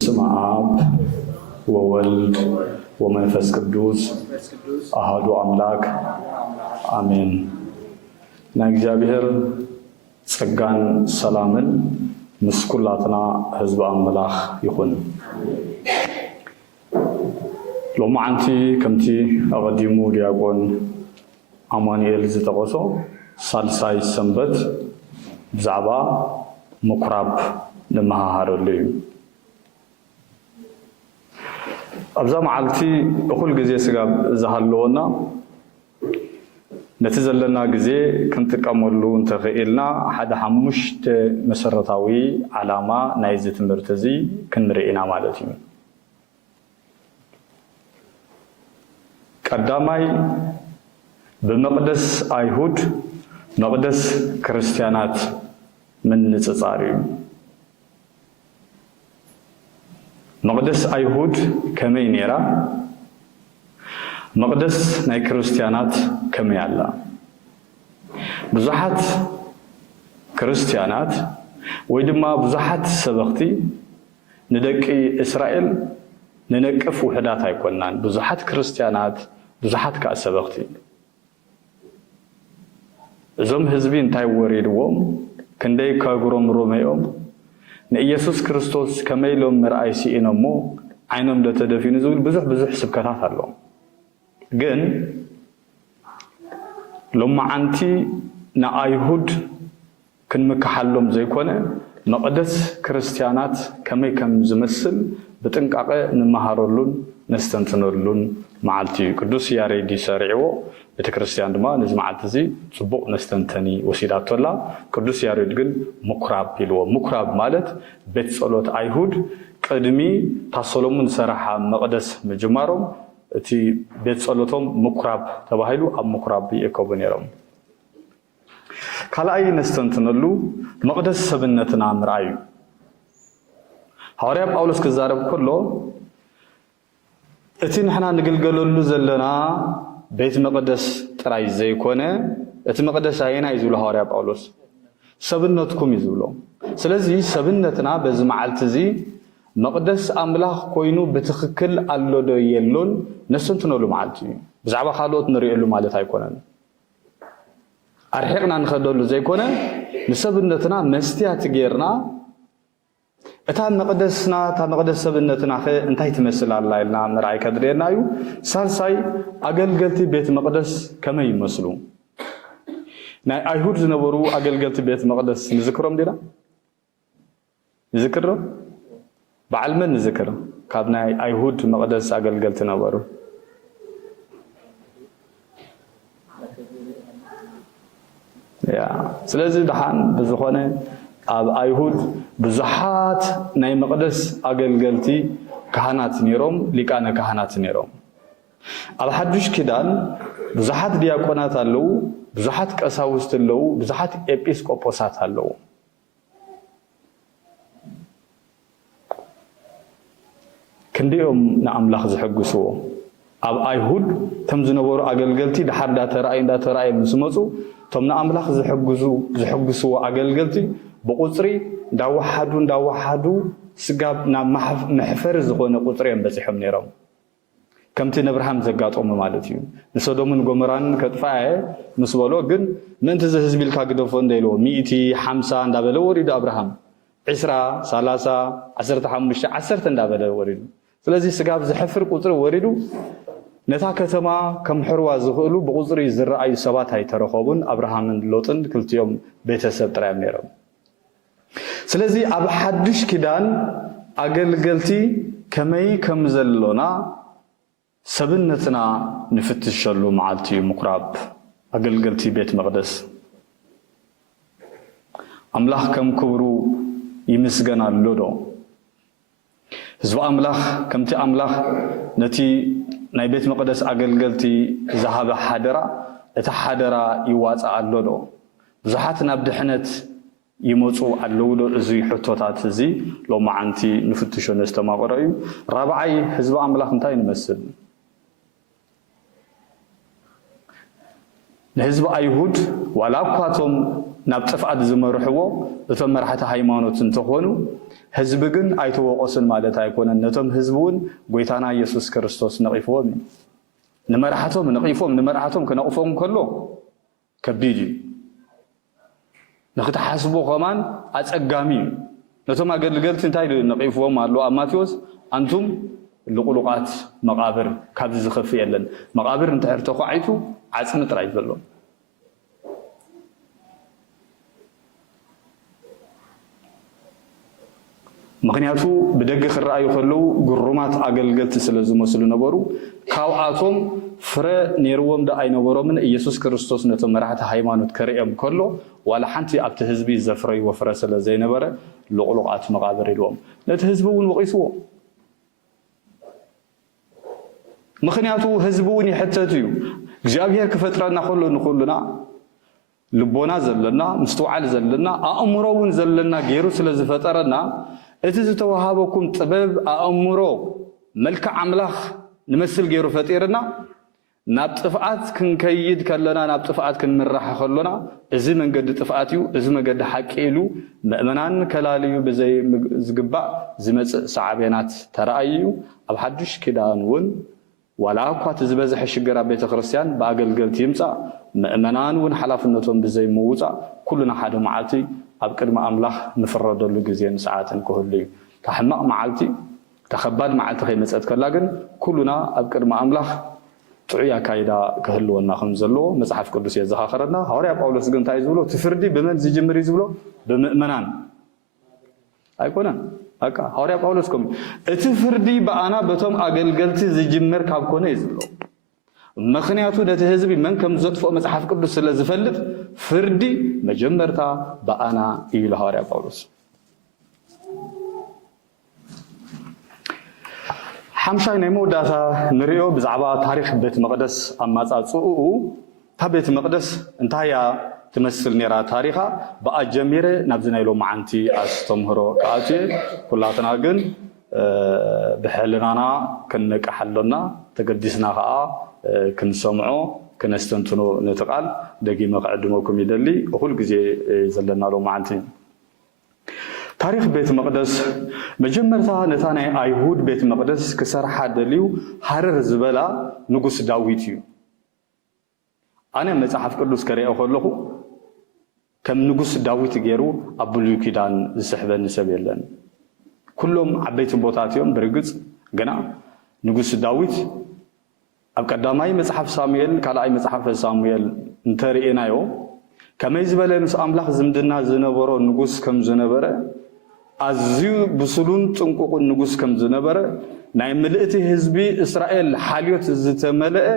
በስመ አብ ወወልድ ወመንፈስ ቅዱስ አሐዱ አምላክ አሜን። ናእግዚአብሔር ጸጋን ሰላምን ምስኩላትና ህዝብ አምላኽ ይኹን። ሎማዓንቲ ከምቲ አቀዲሙ ዲያቆን አማኑኤል ዝተቆሶ ሳልሳይ ሰንበት ብዛዕባ ምኩራብ ንመሃሃረሉ እዩ። ኣብዛ መዓልቲ እኩል ግዜ ስጋብ ዝሃለወና ነቲ ዘለና ግዜ ክንጥቀመሉ እንተኽኢልና ሓደ 5 መሰረታዊ ዓላማ ናይዚ ትምህርቲ እዚ ክንርኢና ማለት እዩ። ቀዳማይ ብመቅደስ አይሁድ መቅደስ ክርስቲያናት ምንጽጻር እዩ። መቅደስ አይሁድ ከመይ ነራ መቅደስ ናይ ክርስቲያናት ከመይ አላ? ብዙሓት ክርስቲያናት ወይ ድማ ብዙሓት ሰበኽቲ ንደቂ እስራኤል ንነቅፍ ውሕዳት አይኮናን። ብዙሓት ክርስቲያናት ብዙሓት ከዓ ሰበኽቲ እዞም ህዝቢ እንታይ ወሪድዎም ክንደይ ከግሮም ሮመዮም ንኢየሱስ ክርስቶስ ከመይሎም ምርአይ ሲኢኖሞ ዓይኖም ለተደፊኑ ዝብል ብዙሕ ስብከታት ኣሎ። ግን ሎማዓንቲ ንአይሁድ ክንምክሓሎም ዘይኮነ መቅደስ ክርስቲያናት ከመይ ከም ዝመስል ብጥንቃቐ ንመሃረሉን ነስተንትነሉን መዓልቲ እዩ። ቅዱስ ያሬድ ይሰሪዕዎ ቤተ ክርስቲያን ድማ ነዚ መዓልቲ እዚ ጽቡቕ ነስተንተኒ ወሲዳቶላ። ቅዱስ ያሬድ ግን ምኩራብ ይልዎ። ምኩራብ ማለት ቤት ጸሎት አይሁድ ቅድሚ ታሰሎሙን ሰራሓ መቅደስ ምጅማሮም እቲ ቤት ጸሎቶም ምኩራብ ተባሂሉ ኣብ ምኩራብ ይእከቡ ነይሮም። ካልኣይ ነስተንትነሉ መቅደስ ሰብነትና ምርኣይ እዩ። ሐዋርያ ጳውሎስ ክዛረብ ከሎ እቲ ንሕና ንግልገለሉ ዘለና ቤት መቅደስ ጥራይ ዘይኮነ እቲ መቅደስ አይና እዩ ዝብሎ ሐዋርያ ጳውሎስ ሰብነትኩም እዩ ዝብሎ። ስለዚ ሰብነትና በዚ መዓልቲ እዚ መቅደስ አምላኽ ኮይኑ ብትክክል ኣሎ ዶ የሎን ነስተንትነሉ መዓልቲ እዩ። ብዛዕባ ካልኦት ንሪኤሉ ማለት አይኮነን። አርሒቅና ንኸደሉ ዘይኮነ ንሰብነትና መስትያት ጌርና እታ መቅደስና እታ መቅደስ ሰብነትና እንታይ ትመስል ኣላ ኢልና ምርኣይ ከድልየና እዩ። ሳልሳይ አገልገልቲ ቤት መቅደስ ከመይ ይመስሉ? ናይ አይሁድ ዝነበሩ አገልገልቲ ቤት መቅደስ ንዝክሮም ዲና ንዝክሮ በዓል መን ንዝክር? ካብ ናይ አይሁድ መቅደስ አገልገልቲ ነበሩ ስለዚ ድሓን ብዝኾነ ኣብ አይሁድ ብዙሓት ናይ መቅደስ አገልገልቲ ካህናት ነይሮም፣ ሊቃነ ካህናት ነይሮም። ኣብ ሓዱሽ ኪዳን ብዙሓት ዲያቆናት ኣለው፣ ብዙሓት ቀሳውስት ኣለው፣ ብዙሓት ኤጲስቆጶሳት ኣለው። ክንዲኦም ንኣምላኽ ዝሕግስዎ ኣብ አይሁድ ተም ዝነበሩ አገልገልቲ ድሓር እንዳተረኣየ ምስ መፁ ቶም ንኣምላኽ ዝሕግስዎ አገልገልቲ ብቁፅሪ እንዳወሓዱ ስጋብ ናብ መሕፈሪ ዝኾነ ቁፅሪ እዮም በፂሖም ነይሮም። ከምቲ ነብርሃም ዘጋጠሙ ማለት እዩ። ንሶዶምን ጎሞራን ከጥፋየ ምስ በሎ ግን ምእንቲ ዝህዝቢ ኢልካ ግደፎ እንደኢልዎ 150 እንዳበለ ወሪዱ አብርሃም 20 30 15 10 እንዳበለ ወሪዱ። ስለዚ ስጋብ ዝሕፍር ቁፅሪ ወሪዱ ነታ ከተማ ከምሕርዋ ዝኽእሉ ብቁፅሪ ዝረአዩ ሰባት ኣይተረኸቡን። አብርሃምን ሎጥን ክልቲኦም ቤተሰብ ጥራዮም ነይሮም። ስለዚ ኣብ ሓዱሽ ኪዳን አገልገልቲ ከመይ ከም ዘሎና ሰብነትና ንፍትሸሉ መዓልቲ እዩ ምኩራብ አገልገልቲ ቤት መቅደስ። አምላኽ ከም ክብሩ ይምስገናሉ ዶ? ህዝቢ አምላኽ ከምቲ አምላኽ ነቲ ናይ ቤት መቅደስ አገልገልቲ ዝሃበ ሓደራ እቲ ሓደራ ይዋፃ ኣሎ ዶ? ብዙሓት ናብ ድሕነት يموتوا علولو ازي حطوتات ازي لو معنتي نفتشو نستماقرأي رابعي حزب أملاك انتاي نمثل لحزب أيهود ولا قواتهم نبتفعد زمرحوه ثم مرحة هايمانوت انتخونو حزبقن ايتو وقصن مالتا يكون نتم حزبون قويتانا يسوس كريستوس نقيفوهم نمرحتهم كنقفوهم كله كبيدي نختحاسبو كمان أتقامي نتوم أقلقلت انتاي نقيفوهم مالو أماتيوس أنتم اللقلقات مقابر كابز زخفي يلن مقابر انت ارتقو عيتو عاصم تراي زلو مخنياتو بدغ خرايو خلو غرمات اغلغلت ስለዝመስሉ ነበሩ ካብአቶም ፍረ ነይርዎም ዳ አይነበሮምን ኢየሱስ ክርስቶስ ነቶ መራሕቲ ሃይማኖት ከሪኦም ከሎ ዋላ ሓንቲ ኣብቲ ህዝቢ ዘፍረይ ወፍረ ስለ ዘይነበረ ልቁሉቃት መቃብር ኢልዎም ነቲ ህዝቡን ወቂስዎ ምክንያቱ ህዝቡን ይሕተት እዩ እግዚአብሔር ክፈጥረና ከሎ ንኹልና ልቦና ዘለና ምስተውዓል ዘለና አእምሮውን ዘለና ገይሩ ስለ ዝፈጠረና እቲ ዝተወሃበኩም ጥበብ አእምሮ መልክዕ አምላኽ ንመስል ገይሩ ፈጢርና ናብ ጥፍአት ክንከይድ ከለና ናብ ጥፍአት ክንምራሕ ከለና እዚ መንገዲ ጥፍአት እዩ እዚ መንገዲ ሓቂ ኢሉ ምእመናን ከላልዩ ብዘይ ዝግባእ ዝመጽእ ሰዓቤናት ተራእዩ ኣብ ሓድሽ ኪዳን እውን ولا أقوى تزبزح الشجرة بيت خريستيان بأقل يمسا مأمنان ون حلافنتهم بزي موسى كلنا حدا معلتي أبكر ما أملاح نفرد له جزين ساعات كهلي تحمق معلتي تخباد معلتي خي مسألة كلاجن كلنا أبكر ما أملاح تعيا كايدا كهلو الناخم زلو مسحف قدس يزخاخرنا هوري باولوس جن تايزولو تفردي بمن زجمري زولو بمأمنان أيقونا أكا هوري باولوس كم تفردي بأنا بتوم أقلقلتي زجمر كابكونه يزولو مخنياتو نتهزبي من كم زت فوق مسحف قدس لزفلت فردي مجمرتا بأنا إلى هوري باولوس حمشاي نمو داتا نريو بزعبا تاريخ بيت مقدس أما تصوؤو تا بيت مقدس انتهيا تمثل نيرا تاريخا بقى جميرة نبزنا يلو معنتي أستمهرو كأتي كلاتنا جن بحلنا كنك حلنا تقدسنا خاء كنسمعو كنستنتنو نتقال دقي مقعدموكم يدلي وكل جزء زلنا له معنتي تاريخ بيت مقدس مجمرتا نتاني أيهود بيت مقدس كسر حدليو حرر زبلا نقص داويتيو أنا مصحف قدس كري أخلقه كم نقص داويت غيرو أبلو كيدان زحبن سبيلن كلهم عبيت بوتاتيوم برغص غنا نقص داويت أب قداماي مصحف سامويل كالاي مصحف سامويل انترينايو كما يزبلنس أملاح زمدنا زنبرو نقص كم زنبره أزيو بسلون تنقق النقص كم زنبره ناي ملئتي حزبي إسرائيل حاليوت زتملئ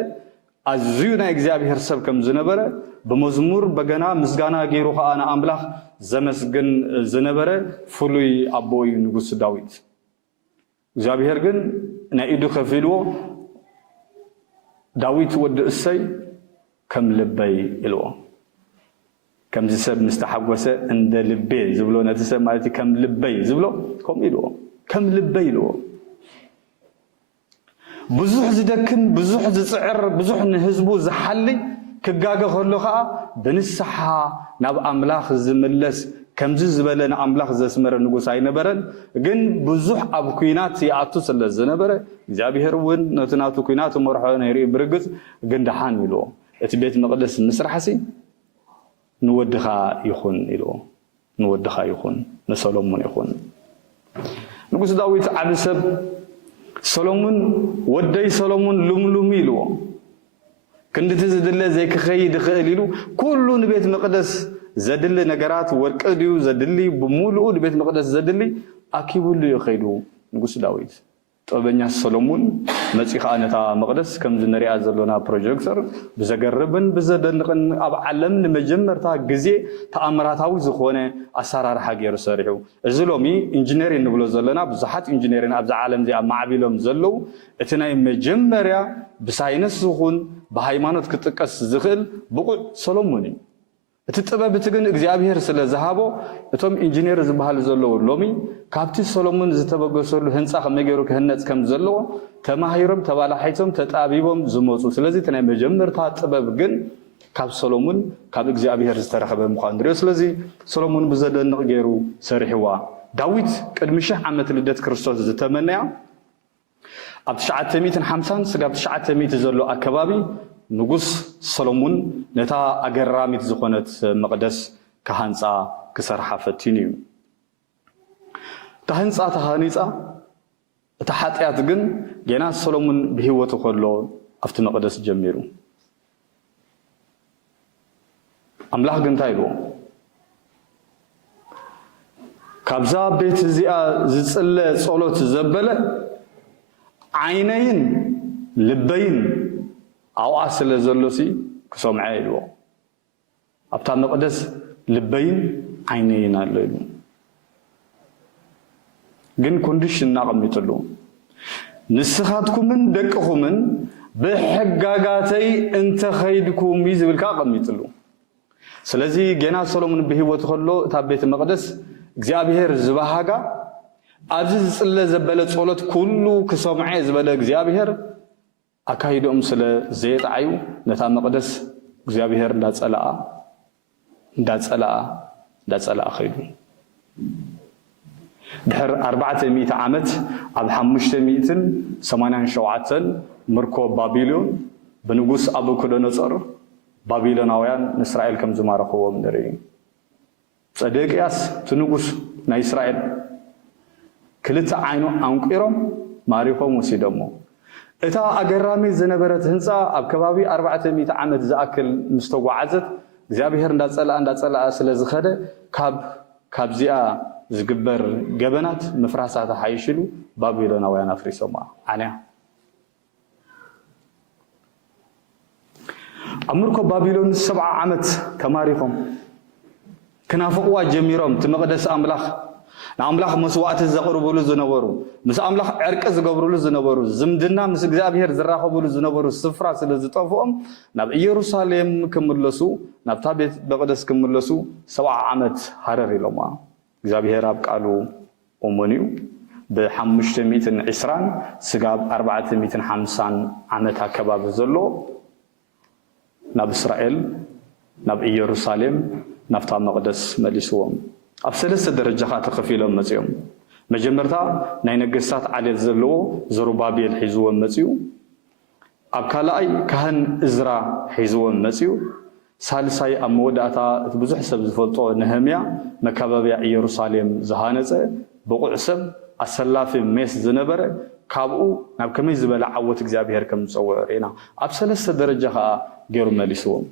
أزيو نا إجزابير سب كم زنبره بمزمور بجنا مسجنا غيره أنا أملاح زمسجن زنبره فلوي أبوي نقص داويد إجزابير جن نايدو خفيلو داويد ود السي كم لبي إلوه كم زسب مستحوسه عند لبي زبلو نتسب مالتي كم لبي زبلو كم يلو كم لبي يلو بزح زدكن بزح زصعر بزح نحزبو زحلي كغاغا خلو خا بنصحا ناب املاح زملس كم زبلنا املاح زسمر نغوس اينبرن ግን بزح اب ኩናት ያአቱ ስለዘነበረ እግዚአብሔር ወን ነትናቱ ኩናት መርሖ ነይሪ ብርግጽ ግን ደሃን ይሎ እቲ ቤት መቅደስ መስራሕሲ نودخا يخون إلو نودخا يخون نسولومون يخون نقول داويد على سب سولومون ودي سولومون لوم يلو كنت تزدل زي كخيد خيلو كل بيت مقدس زدل نجارات ورقديو زدلي بمولو بيت مقدس زدلي أكيبولو يخيدو نقول داويد طبعاً سولومون مسيح أنا تا مقدس كم زنري أزلنا بروجيكتور بزجربن بزدنقن أب علم نمجمر تا جزء تأمرات هاو زخونة أسرار حجر سريعو زلومي إنجنيرين نقول زلنا بزحات إنجنيرين أبز عالم زي معبيلهم زلوا اتناي مجمريا بساينس زخون بهايمانات كتكس زخل بقول سولوموني እትጥበብ ትግን እግዚአብሔር ስለ ዝሃቦ እቶም ኢንጂነር ዝበሃል ዘለዎ ሎሚ ካብቲ ሰሎሞን ዝተበገሰሉ ህንጻ ከመገሩ ክህነጽ ከም ዘለዎ ተማሂሮም ተባላሒቶም ተጣቢቦም ዝመጹ ስለዚህ ተናይ መጀመርታ ጥበብ ግን ካብ ሰሎሞን ካብ እግዚአብሔር ዝተረኸበ ምዃኑ ንሪኦ ስለዚህ ሰሎሞን ብዘደንቕ ገይሩ ሰሪሕዋ ዳዊት ቅድሚ 1000 ዓመት ልደት ክርስቶስ ዝተመነያ ኣብ 950 ስጋብ 900 ዘሎ ኣከባቢ ንጉስ ሰሎሞን ነታ ኣገራሚት ዝኾነት መቅደስ ከሃንፃ ክሰርሓ ፈቲኑ እዩ እታ ህንፃ ተሃኒፃ እታ ሓጢያት ግን ገና ሰሎሞን ብሂወቱ ከሎ ኣብቲ መቅደስ ጀሚሩ ኣምላኽ ግን እንታይ ኢልዎ ካብዛ ቤት እዚኣ ዝፅለ ጸሎት ዘበለ ዓይነይን ልበይን ኣውኣ ስለ ዘሎሲ ክሰምዐ ኢልዎ ኣብታ መቅደስ ልበይን ዓይነይን ኣሎ ኢሉ ግን ኮንዲሽን እናቐሚጥሉ ንስኻትኩምን ደቅኹምን ብሕጋጋተይ እንተኸይድኩም እዩ ዝብልካ ቀሚጥሉ ስለዚ ገና ሰሎሞን ብሂወቱ ከሎ እታ ቤተ መቅደስ እግዚአብሔር ዝባሃጋ ኣብዚ ዝፅለ ዘበለ ጸሎት ኩሉ ክሰምዐ ዝበለ እግዚአብሔር ኣካይዶም ስለ ዘየጣዓዩ ነታ መቅደስ እግዚአብሔር እንዳጸላአ ኸይዱ ድሕር 400 ዓመት ኣብ 587 ምርኮ ባቢሎን ብንጉስ ናቡከደነፆር ባቢሎናውያን ንእስራኤል ከም ዝማረኽዎም ንርኢ ጸዴቅያስ ትንጉስ ናይ እስራኤል ክልተ ዓይኑ አንቂሮም ማሪኾም ወሲዶሞ እታ ኣገራሚ ዝነበረት ህንፃ ኣብ ከባቢ 400 ዓመት ዝኣክል ምስተጓዓዘት እግዚአብሔር እንዳጸላአ ስለ ዝኸደ ካብዚኣ ዝግበር ገበናት ምፍራሳት ሓይሽሉ ባቢሎናውያን ኣፍሪሶማ ዓንያ ኣምርኮ ባቢሎን 70 ዓመት ተማሪኾም ክናፍቕዋ ጀሚሮም ትመቅደስ ኣምላኽ ንኣምላኽ መስዋዕቲ ዘቕርብሉ ዝነበሩ ምስ ኣምላኽ ዕርቂ ዝገብርሉ ዝነበሩ ዝምድና ምስ እግዚአብሔር ዝራኸብሉ ዝነበሩ ስፍራ ስለ ዝጠፍኦም ናብ ኢየሩሳሌም ክምለሱ ናብታ ቤት መቅደስ ክምለሱ 70 ዓመት ሃረር ኢሎማ እግዚአብሔር ኣብ ቃሉ እሙን እዩ ብ520 ስጋብ 450 ዓመት ኣከባቢ ዘሎ ናብ እስራኤል ናብ ኢየሩሳሌም ናብታ መቅደስ መሊስዎም ኣብ 3 ደረጃ ተኸፊሎም መጽዮም መጀመርታ ናይ ነገስታት ዓሌት ዘለዎ ዘሩባቤል ሒዝዎም መጽዩ ኣብ ካልኣይ ካህን እዝራ ሒዝዎም መጽዩ ሳልሳይ ኣብ መወዳእታ እቲ ብዙሕ ሰብ ዝፈልጦ ነህምያ መካበብያ ኢየሩሳሌም ዝሃነፀ ብቑዕ ሰብ ኣሰላፊ ሜስ ዝነበረ ካብኡ ናብ ከመይ ዝበለ ዓወት እግዚአብሔር ከም ዝፀውዕ ርኢና ኣብ 3 ደረጃ ገይሩ መሊስዎም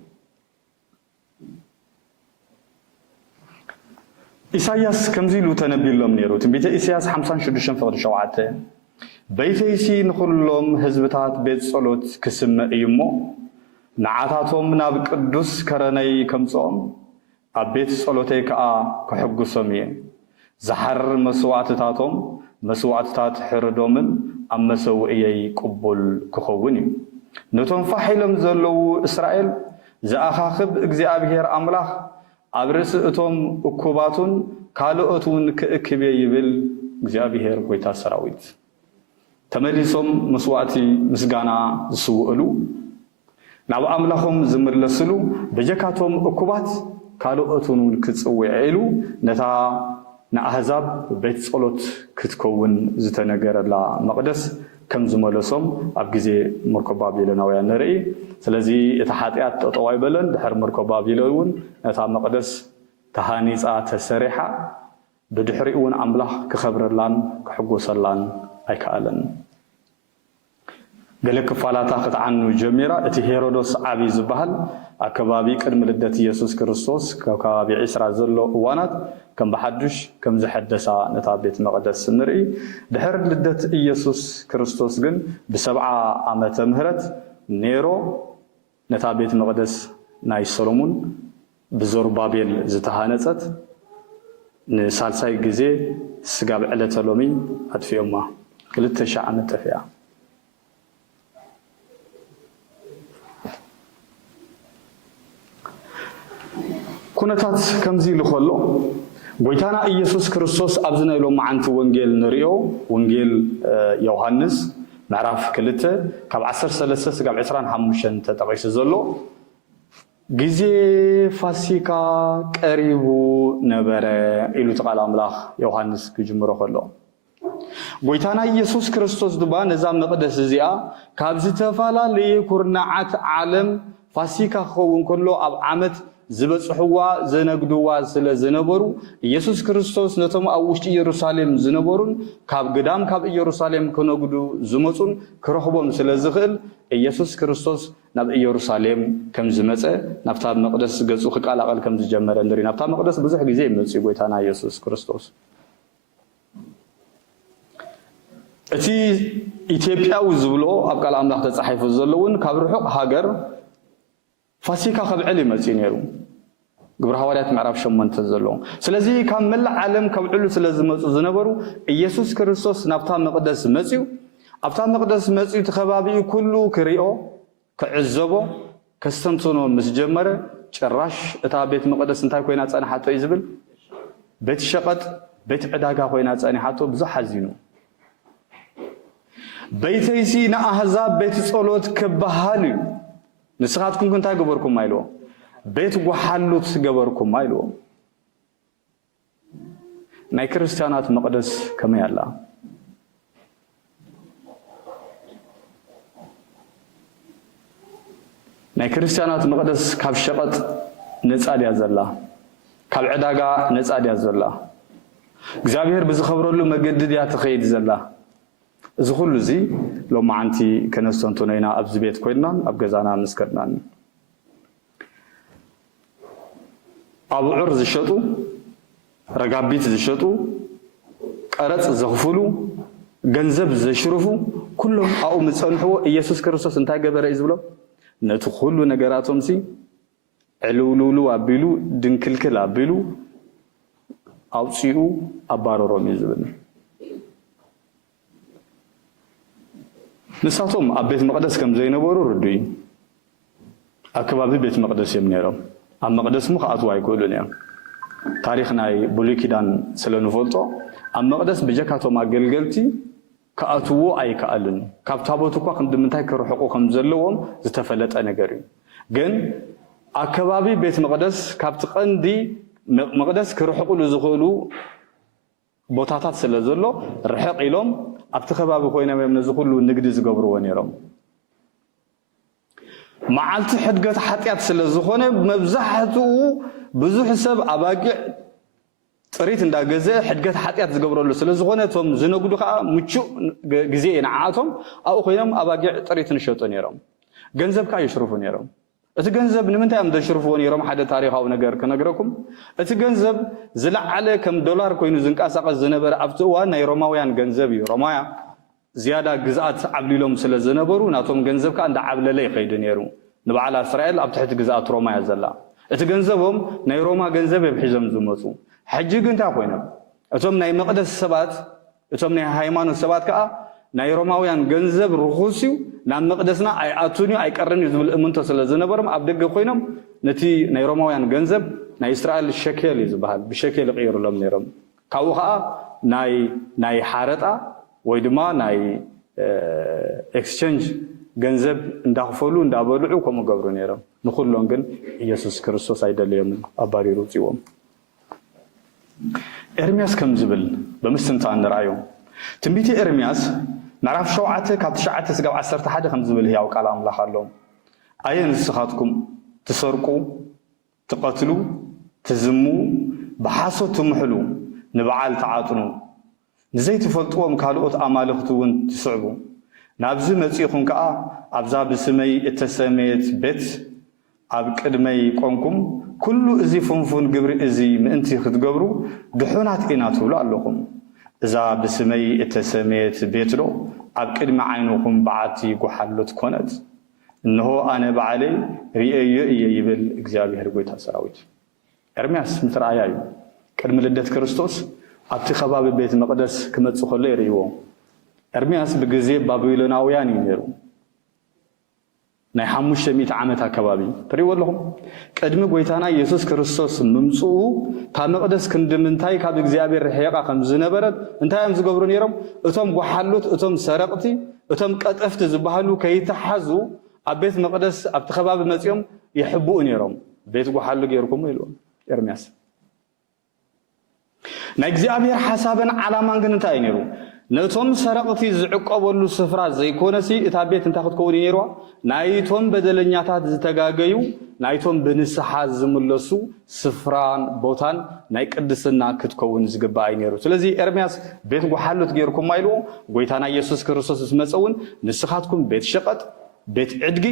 ኢሳያስ ከምዚ ኢሉ ተነቢሎም ነይሩ ትንቢተ ኢሳያስ 56:7 በይተይሲ ንኹሎም ህዝብታት ቤት ጸሎት ክስምዕ እዩ እሞ ንዓታቶም ናብ ቅዱስ ከረነይ ከምፅኦም ኣብ ቤት ጸሎተይ ከዓ ክሕጉሶም እየ ዝሓርር መስዋዕትታቶም መስዋዕትታት ሕርዶምን ኣብ መሰውእየይ ቅቡል ክኸውን እዩ ነቶም ፋሒሎም ዘለዉ እስራኤል ዝኣኻኽብ እግዚአብሔር ኣምላኽ ኣብ ርእሲ እቶም እኩባቱን ካልኦቱን ክእክብ ይብል እግዚአብሔር ጎይታ ሰራዊት ተመሊሶም መስዋዕቲ ምስጋና ዝስውእሉ ናብ ኣምላኾም ዝምለስሉ በጀካቶም እኩባት ካልኦቱን ክጽውዕ ኢሉ ነታ ንኣሕዛብ ቤት ጸሎት ክትከውን ዝተነገረላ መቅደስ ከም ዝመለሶም ኣብ ግዜ ምርኮ ባቢሎናውያን ንርኢ ስለዚ እቲ ሓጢያት ጠጠው ኣይበለን ድሕር ምርኮ ባቢሎን ነታ መቅደስ ተሃኒፃ ተሰሪሓ ብድሕሪኡ እውን ኣምላኽ ክኸብረላን ክሕጎሰላን ኣይከኣለን ገለ ክፋላታ ክትዓኑ ጀሚራ እቲ ሄሮዶስ ዓብይ ዝበሃል ኣብ ከባቢ ቅድሚ ልደት ኢየሱስ ክርስቶስ ከባቢ 20 ዘሎ እዋናት ከም በሓዱሽ ከም ዝሐደሳ ነታ ቤት መቅደስ ንርኢ ድሕር ልደት ኢየሱስ ክርስቶስ ግን ብ70 ዓመተ ምህረት ኔሮ ነታ ቤት መቅደስ ናይ ሰሎሞን ብዘሩባቤል ዝተሃነፀት ንሳልሳይ ግዜ ስጋብ ዕለተ ሎሚ ኣጥፊኦማ 2000 ዓመት ጠፊያ ኩነታት ከምዚ ልኸሎ ጎይታና ኢየሱስ ክርስቶስ ኣብዝነሎም ማዓንቲ ወንጌል ንሪኦ ወንጌል ዮሐንስ ምዕራፍ 2 ካብ 13 እስካብ 25 ተጠቂሱ ዘሎ ጊዜ ፋሲካ ቀሪቡ ነበረ ኢሉ ተቃል አምላኽ ዮሐንስ ክጅምሮ ከሎ ጎይታና ኢየሱስ ክርስቶስ ድማ ነዛ መቅደስ እዚኣ ካብ ዝተፈላለዩ ኩርናዓት ዓለም ፋሲካ ክኸውን ከሎ ኣብ ዓመት ዝበጽሕዋ ዘነግዱዋ ስለ ዝነበሩ ኢየሱስ ክርስቶስ ነቶም ኣብ ውሽጢ ኢየሩሳሌም ዝነበሩን ካብ ግዳም ካብ ኢየሩሳሌም ክነግዱ ዝመጹን ክረኽቦም ስለ ዝኽእል ኢየሱስ ክርስቶስ ናብ ኢየሩሳሌም ከም ዝመጸ ናብታ መቅደስ ገጹ ክቃላቀል ከም ዝጀመረ ንሪ ናብታ መቅደስ ብዙሕ ግዜ ይመጽ ጎይታና ኢየሱስ ክርስቶስ እቲ ኢትዮጵያዊ ዝብሎ ኣብ ቃል አምላኽ ተጻሒፉ ዘለውን ካብ ርሑቕ ሃገር ፋሲካ ከብዕል ይመጽ ነይሩ ግብረ ሐዋርያት ምዕራፍ 8 ዘሎ ስለዚ ካብ መላእ ዓለም ከብዕሉ ስለ ዝመጹ ዝነበሩ ኢየሱስ ክርስቶስ ናብታ መቅደስ መጽኡ ኣብታ መቅደስ መጽኡ ተኸባቢኡ ኩሉ ክሪኦ ክዕዘቦ ከስተንትኖ ምስ ጀመረ ጭራሽ እታ ቤት መቅደስ እንታይ ኮይና ጸኒሓቶ እዩ ዝብል ቤት ሸቐጥ ቤት ዕዳጋ ኮይና ጸኒሓቶ ብዙሕ ሓዚኑ በይተይሲ ንኣህዛብ ቤት ጸሎት ክበሃል እዩ ንስኻትኩም እንታይ ገበርኩም አይሎ ቤት ጎሓሉት ገበርኩም አይሎ ናይ ክርስቲያናት መቅደስ ከመይ አላ ናይ ክርስቲያናት መቅደስ ካብ ሸቐጥ ነፃ ድያ ዘላ ካብ ዕዳጋ ነፃ ድያ ዘላ እግዚአብሔር ብዝኸብረሉ መገዲ ድያ ትኸይድ ዘላ እዚ ኩሉ እዚ ሎማዓንቲ ከነስተንተኖ ኢና ኣብዚ ቤት ኮይንና ኣብ ገዛና መስከርናን አብዑር ዝሸጡ ረጋቢት ዝሸጡ ቀረጽ ዘኽፍሉ ገንዘብ ዘሽርፉ ኩሎም አኡ ምጸንሕዎ ኢየሱስ ክርስቶስ እንታይ ገበረ እዩ ዝብሎ ነቲ ኩሉ ነገራቶም ሲ ዕልውሉሉ አቢሉ ድንክልክል አቢሉ አውጽኡ አባረሮም እዩ ዝብል ንሳቶም ኣብ ቤት መቅደስ ከም ዘይነበሩ ርዱይ ኣብ ከባቢ ቤት መቅደስ እዮም ነይሮም ኣብ መቅደስ ሙ ከኣትዉ ኣይክእሉን እዮም ታሪክ ናይ ብሉይ ኪዳን ስለ ንፈልጦ ኣብ መቅደስ ብጀካቶም ኣገልገልቲ ከኣትዎ ኣይከኣሉን ካብ ታቦት እኳ ከምድምንታይ ክርሕቁ ከም ዘለዎም ዝተፈለጠ ነገር እዩ ግን ኣብ ከባቢ ቤት መቅደስ ካብቲ ቀንዲ መቅደስ ክርሕቁሉ ዝኽእሉ ቦታታት ስለ ዘሎ ርሕቕ ኢሎም ኣብቲ ከባቢ ኮይኖም እዮም ነዚ ኩሉ ንግዲ ዝገብርዎ ነይሮም መዓልቲ ሕድገት ሓጢአት ስለ ዝኾነ መብዛሕትኡ ብዙሕ ሰብ ኣባጊዕ ጥሪት እንዳገዘአ ሕድገት ሓጢአት ዝገብረሉ ስለ ዝኾነ እቶም ዝነግዱ ከዓ ምቹእ ግዜ ንዓኣቶም ኣብኡ ኮይኖም ኣባጊዕ ጥሪት ንሸጡ ነይሮም ገንዘብ ከዓ ይሽርፉ ነይሮም እቲ ገንዘብ ንምንታይ እዮም ዘሽርፍዎ ነይሮም ሓደ ታሪኻዊ ነገር ክነግረኩም እቲ ገንዘብ ዝለዓለ ከም ዶላር ኮይኑ ዝንቀሳቀስ ዝነበረ ኣብቲ እዋን ናይ ሮማውያን ገንዘብ እዩ ሮማያ ዝያዳ ግዝኣት ዓብሊሎም ስለ ዝነበሩ ናቶም ገንዘብ ከዓ እንዳዓብለለ ይኸይድ ነይሩ ንበዓል እስራኤል ኣብ ትሕቲ ግዝኣት ሮማያ ዘላ እቲ ገንዘቦም ናይ ሮማ ገንዘብ እዮም ሒዞም ዝመፁ ሕጂ ግን እንታይ ኮይኖም እቶም ናይ መቅደስ ሰባት እቶም ናይ ሃይማኖት ሰባት ከዓ ናይ ሮማውያን ገንዘብ ርኹስ እዩ ናብ መቅደስና ኣይኣቱን ኣይቀርን ዝብል እምንቶ ስለ ዝነበሮም ኣብ ደገ ኮይኖም ነቲ ናይ ሮማውያን ገንዘብ ናይ እስራኤል ሸኬል እዩ ዝበሃል ብሸኬል ይቕይሩሎም ነይሮም ካብኡ ከዓ ናይ ሓረጣ ወይ ድማ ናይ ኤክስቼንጅ ገንዘብ እንዳኽፈሉ እንዳበልዑ ከምኡ ገብሩ ነይሮም ንኩሎም ግን ኢየሱስ ክርስቶስ ኣይደለዮምን ኣባሪሩ ውፅዎም ኤርምያስ ከም ዝብል ብምስትንታን ንርአዮ ትንቢቲ ኤርምያስ ምዕራፍ 7 ካብ 9 እስካብ 11 ከም ዝብል ሕያው ቃል ኣምላኽ ኣሎ ኣየ ንስኻትኩም ትሰርቁ ትቐትሉ ትዝሙ ብሓሶት ትምሕሉ ንበዓል ተዓጥኑ ንዘይትፈልጥዎም ካልኦት ኣማልኽቲ እውን ትስዕቡ ናብዚ መጺኹም ከዓ ኣብዛ ብስመይ እተሰመየት ቤት ኣብ ቅድመይ ቆምኩም ኩሉ እዚ ፍንፉን ግብሪ እዚ ምእንቲ ክትገብሩ ድሑናት ኢና ትብሉ ኣለኹም እዛ ብስመይ እተሰመየት ቤት ዶ ኣብ ቅድሚ ዓይንኹም በዓቲ ጎሓሉት ኮነት እንሆ ኣነ በዓለይ ርእዮ እየ ይብል እግዚአብሔር ጎይታ ሰራዊት ኤርምያስ ምትረኣያ እዩ ቅድሚ ልደት ክርስቶስ ኣብቲ ከባቢ ቤት መቅደስ ክመጽእ ከሎ ይርእይዎ ኤርምያስ ብግዜ ባቢሎናውያን እዩ ነይሩ ናይ 500 ዓመት አካባቢ ትሪወለኹም ቀድሚ ጎይታና ኢየሱስ ክርስቶስ ምምጽኡ ታ መቅደስ ክንድምንታይ ካብ እግዚአብሔር ሕያቃ ከም ዝነበረት እንታይም ዝገብሩ ነይሮም እቶም ጎሓሉት እቶም ሰረቅቲ እቶም ቀጠፍቲ ዝበሃሉ ከይተሓዙ ኣብ ቤት መቅደስ ኣብ ተኸባቢ መጽኦም ይሕቡኡ ነይሮም ቤት ጎሓሉ ገይርኩም ኢሉዎም ኤርምያስ ናይ እግዚአብሔር ሓሳብን ዓላማን ግን እንታይ ነይሩ ነቶም ሰረቅቲ ዝዕቀበሉ ስፍራ ዘይኮነሲ እታ ቤት እንታይ ክትከውን ነይርዋ ናይቶም በደለኛታት ዝተጋገዩ ናይቶም ብንስሓ ዝምለሱ ስፍራን ቦታን ናይ ቅድስና ክትከውን ዝግባእ ነይሩ ስለዚ ኤርምያስ ቤት ጎሓሉት ገይርኩም ኢልዎ ጎይታና ኢየሱስ ክርስቶስ ዝመፀውን ንስኻትኩም ቤት ሸቀጥ ቤት ዕድጊ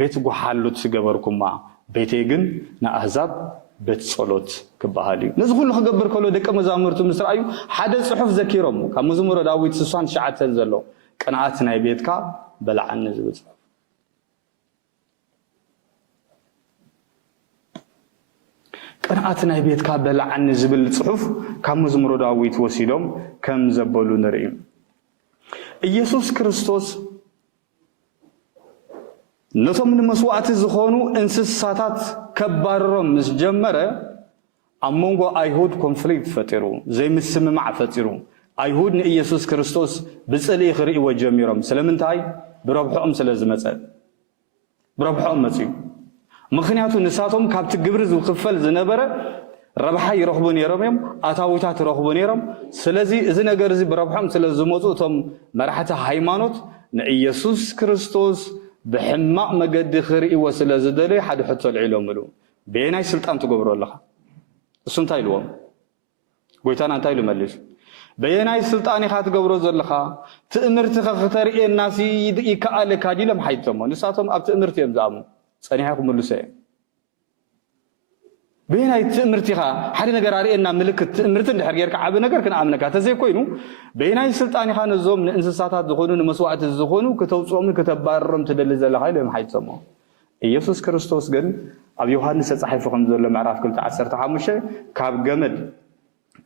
ቤት ጎሓሉት ዝገበርኩማ ቤቴ ግን ንኣህዛብ ቤት ጸሎት ክበሃል እዩ ነዚ ኩሉ ክገብር ከሎ ደቀ መዛሙርቱ ምስ ረኣዩ ሓደ ጽሑፍ ዘኪሮም ካብ መዝሙረ ዳዊት 69 ዘሎ ቅንዓት ናይ ቤትካ በልዓኒ ዝብል ጽሑፍ ቅንዓት ናይ ቤትካ በልዓኒ ዝብል ጽሑፍ ካብ መዝሙረ ዳዊት ወሲዶም ከም ዘበሉ ንርኢ ኢየሱስ ክርስቶስ ነቶም ንመስዋዕቲ ዝኾኑ እንስሳታት ከባረሮም ምስ ጀመረ ኣብ መንጎ ኣይሁድ ኮንፍሊክት ፈጢሩ ዘይምስምማዕ ፈጢሩ ኣይሁድ ንኢየሱስ ክርስቶስ ብጽልኢ ክርእይዎ ጀሚሮም ስለምንታይ ብረብሖም ስለ ዝመጸ ብረብሖም መጽዩ ምክንያቱ ንሳቶም ካብቲ ግብሪ ዝኽፈል ዝነበረ ረብሓ ይረኽቡ ነይሮም እዮም ኣታዊታት ይረኽቡ ነይሮም ስለዚ እዚ ነገር እዚ ብረብሖም ስለ ዝመጹ እቶም መራሕቲ ሃይማኖት ንኢየሱስ ክርስቶስ بحماق مجد خيري وسل زدلي حد حتى العلم له بيناي سلطان تجبر الله السن تايلوم قويتانا تايلو ملش بيناي سلطاني خات جبر زلخا تأمرتك ختاري الناس يكأل كادي لم حيتهم نساتهم أب تأمرت يمزام صنيعكم ملوسة بيناي تأمرتها حد نجار عليه إن ملك تأمرت اللي حريرك عب نجار كن عملك هذا كوينو بيناي سلطاني خان الزوم إنسانات دخونون مسوعة الزخونو كتوصوم كتبارم تدل زل خيل لم حيتسمو يسوع كريستوس قال أبي يوحنا صحيح خمس زل معرف كل تعسر تحمشه كاب جمل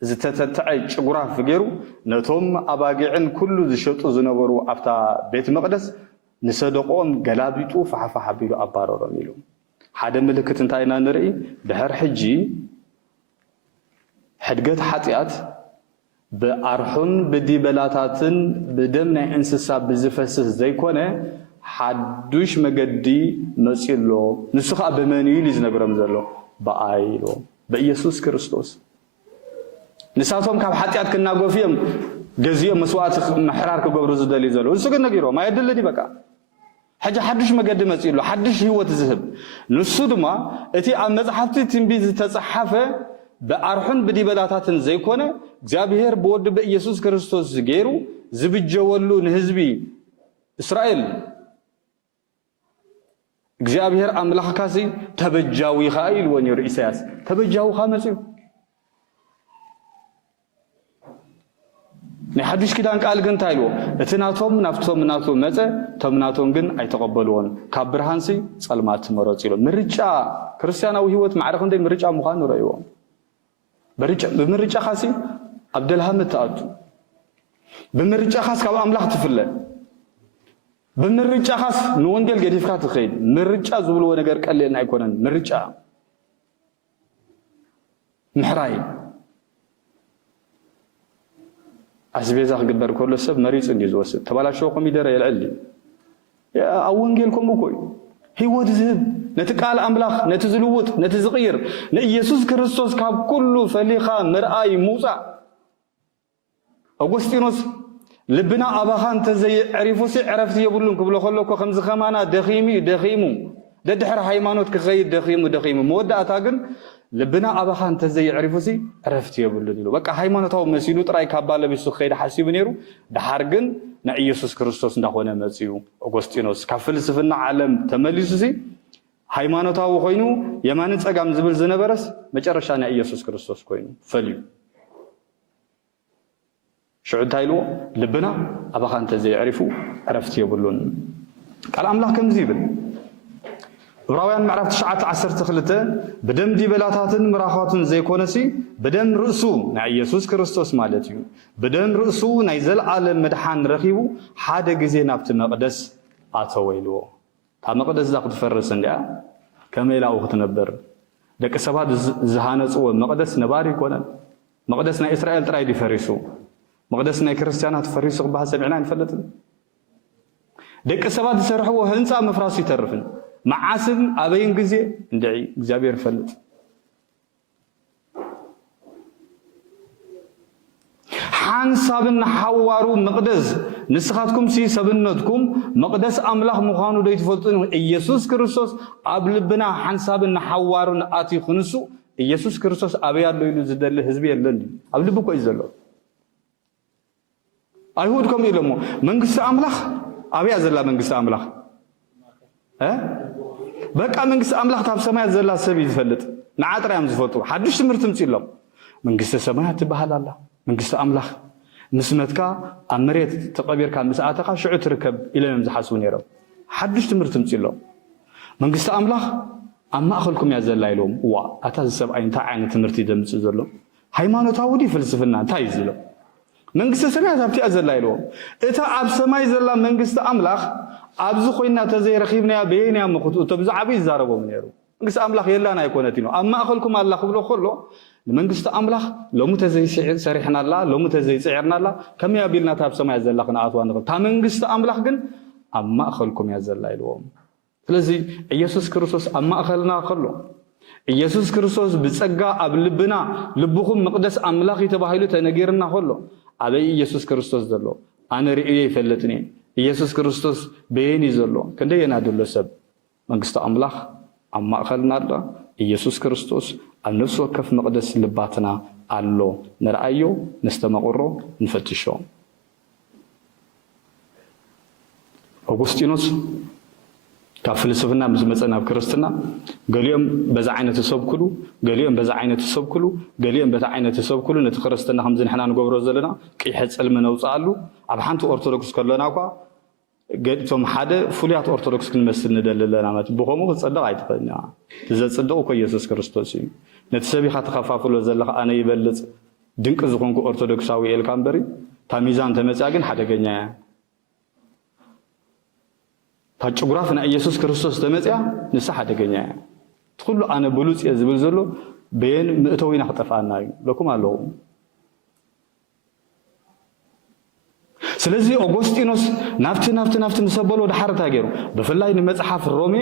زتتعج غراف غيرو نتوم أباجعن كل زشطو زنبرو أفتا بيت مقدس نصدقون جلابيتو فحفح بيلو أبارو ميلو حدا ملكت انتاينا نرئي بحر حجي حدقت حطيات بأرحون بدي بلاتاتن بدمنا انسسا بزفسس زي كونه حدوش مجدي مسيلو نسخة بمنيلي زنقرم زلو بآيلو بإيسوس كريستوس نساتهم كاب حطيات كنا قوفيهم جزيهم مسوات محرار كقبر زدلي زلو نسخة نقيرو ما يدل دي بقى حاجة حدش مقد مسئله حدش هو تذهب نصدما اتي عم مزحفتي تنبيذ تصحفه بأرحون بدي بلاتات زي كونه እግዚአብሔር بود بإيسوس كريستوس غيرو زبجولو نحزبي اسرائيل እግዚአብሔር አምላካሲ ተበጃዊ ኃይል ወንየር ኢሳያስ ተበጃው ኻመጽዩ نحدش كده قال جن تايلو اتناتهم نفتهم ناتو مزه تمناتهم جن اي تقبلون كبرهانسي صلمات مرصيلو مرجا كريستياناوي هيوت معرخ اندي مرجا مخان رايو بمرجا خاصي عبد الحميد تاعتو بمرجا خاص كاب املاح تفله بمرجا خاص نوندل غديفكا تخيل مرجا زبلو ነገር ቀለልና አይኮነን مرجا محراي أسبيزا خبر كل سب مريض إنجاز وسط تبالا شو قومي درا يلعلي يا أونجيلكم بكوي هي وذهب نتقال أملاخ نتزلوت نتزغير يسوع كريستوس كاب كله فليخا مرآي موسى أغسطينوس لبنا أباخان تزي عرفوسي عرفتي يقولون قبل خلوكو خمس خمانا دخيمو دحر هايمانوت كغير دخيمو مودة أتاقن لبنا أباخان تزي عرفوسي عرفتي يقولون له بقى هايمانوتاو مسيلو تراي كابالا بيسو خير حسيب نيرو دحرقن نا إيسوس كريستوس ندخونا مسيو أغسطينوس كفلسفنا عالم تمليسوسي هايمانوتاو خوينو يمانت أقام زبل زنبرس مجرشا نا إيسوس كريستوس خوينو فليو شعود تايلو لبنا أباخان تزي عرفو عرفتي يقولون قال أملاك كم زيبل براويان معرفت شعات عسر تخلته بدم دي بلاتاتن مراخاتن زي كونسي بدم رأسو نا يسوس كريستوس مالتيو بدم رأسو نا يزل عالم مدحان رخيبو حاده جزي نابت مقدس آتويلو تا مقدس ذاك تفرس انديا كما يلا وقت نبر دك سبات زهانصو مقدس نباري كونن مقدسنا اسرائيل تراي دي فريسو مقدسنا كريستيانات فريسو بها سمعنا نفلطن دك سبات يسرحو هنصا مفراس يترفن معاسن ابين غزي اندعي እግዚአብሔር فلط حنسابن حوارو مقدس نسخاتكم سي سبنتكم مقدس املاح مخانو ديت فلطن ኢየሱስ ክርስቶስ አብልብና حنسابن حوارو አቲ خنሱ ኢየሱስ ክርስቶስ አብ ያለው ይሉ ዝደለ ህዝብ የለን አብልብ እኮ ይዘሎ አይሁድ ከም ይለሞ መንግስት አምላክ አብ ያዘላ መንግስት አምላክ በቃ መንግስት አምላክ ታብ ሰማያት ዘላ ሰብ ይፈልጥ ናዓጥራም ዝፈጡ ሐድሽ ትምርት ምጽሎም መንግስት ሰማያት ተባሃላላ መንግስት አምላክ ንስመትካ አመሬት ተቀበርካ መስአተካ ሽዑ ትርከብ ኢለም ዝሐስቡ ነይሮም ሐድሽ ትምርት ምጽሎም መንግስት አምላክ አማእኸልኩም ያዘላ ይሎም ዋ አታ ሰብ አይንታ አይነት ትምርት ይደምጽ ዘሎ ሃይማኖታዊ ዲ ፍልስፍና እንታይ ይዝሎ መንግስት ሰማያት አብቲ ያዘላ ይሎም እታ አብ ሰማይ ዘላ መንግስት አምላክ አብዙ ኮይና ተዘይረኺብና በየና መኹቱ ተብዙ ዓቢ ይዛረቦም ነይሩ መንግስት አምላክ የላና አይኮነት ነው አማእኸልኩም አላህ ብሎ ኸሎ መንግስት አምላክ ሎሙ ተዘይ ሰሪሕናላ ሎሙ ተዘይ ጽዕርናላ ከመ ያቢልና ታብ ሰማይ ዘላኽና አትዋ ንኸ ታ መንግስት አምላክ ግን አማእኸልኩም ያዘላ ይሎም ስለዚህ ኢየሱስ ክርስቶስ አማእኸልና ኸሎ ኢየሱስ ክርስቶስ ብጸጋ አብ ልብና ልብኹም መቅደስ አምላክ ይተባሂሉ ተነገርና ኸሎ አበይ ኢየሱስ ክርስቶስ ዘሎ አነ ርእየ ይፈልጥኒ ኢየሱስ ክርስቶስ በየኒ ዘሎ ክንደየና ደሎ ሰብ መንግስት አምላክ አማእኸልና አላ ኢየሱስ ክርስቶስ አነፍስ ወከፍ መቅደስ ልባትና አሎ ነርአዮ ነስተመቆሮ ንፈትሾ አውጉስጢኖስ ካፍልስፍና ምስመጸና ክርስትና ገሊኦም በዛ አይነት ሰብኩሉ ገሊኦም በዛ አይነት ሰብኩሉ ገሊኦም በዛ አይነት ሰብኩሉ ነቲ ክርስትና ከም ዝንሕና ንገብሮ ዘለና ቅይሕ ጽልም ነውጻሉ ኣብ ሓንቲ ኦርቶዶክስ ከለናኳ ገድቶም ሓደ ፍሉያት ኦርቶዶክስ ክንመስል ንደለለና ማለት ብኸምኡ ክጸድቕ ኣይትኽእልና ዝጸድቕ እኮ ኢየሱስ ክርስቶስ እዩ ነቲ ሰቢኻ ተኸፋፍሎ ዘለኻ ኣነ ይበልጽ ድንቂ ዝኾንኩ ኦርቶዶክሳዊ ኤልካ እምበሪ ታ ሚዛን ተመፅያ ግን ሓደገኛ እያ ታ ጭጉራፍ ና ኢየሱስ ክርስቶስ ተመፅያ ንሳ ሓደገኛ እያ ትኩሉ ኣነ ብሉፅ እየ ዝብል ዘሎ በየን ምእተዊና ክጠፍኣና እዩ ለኩም ኣለኹ ስለዚህ አውጉስጢኖስ ናፍቲ ምሰበሎ ዳሓርታ ገይሩ በፍላይ ንመጽሐፍ ሮሜ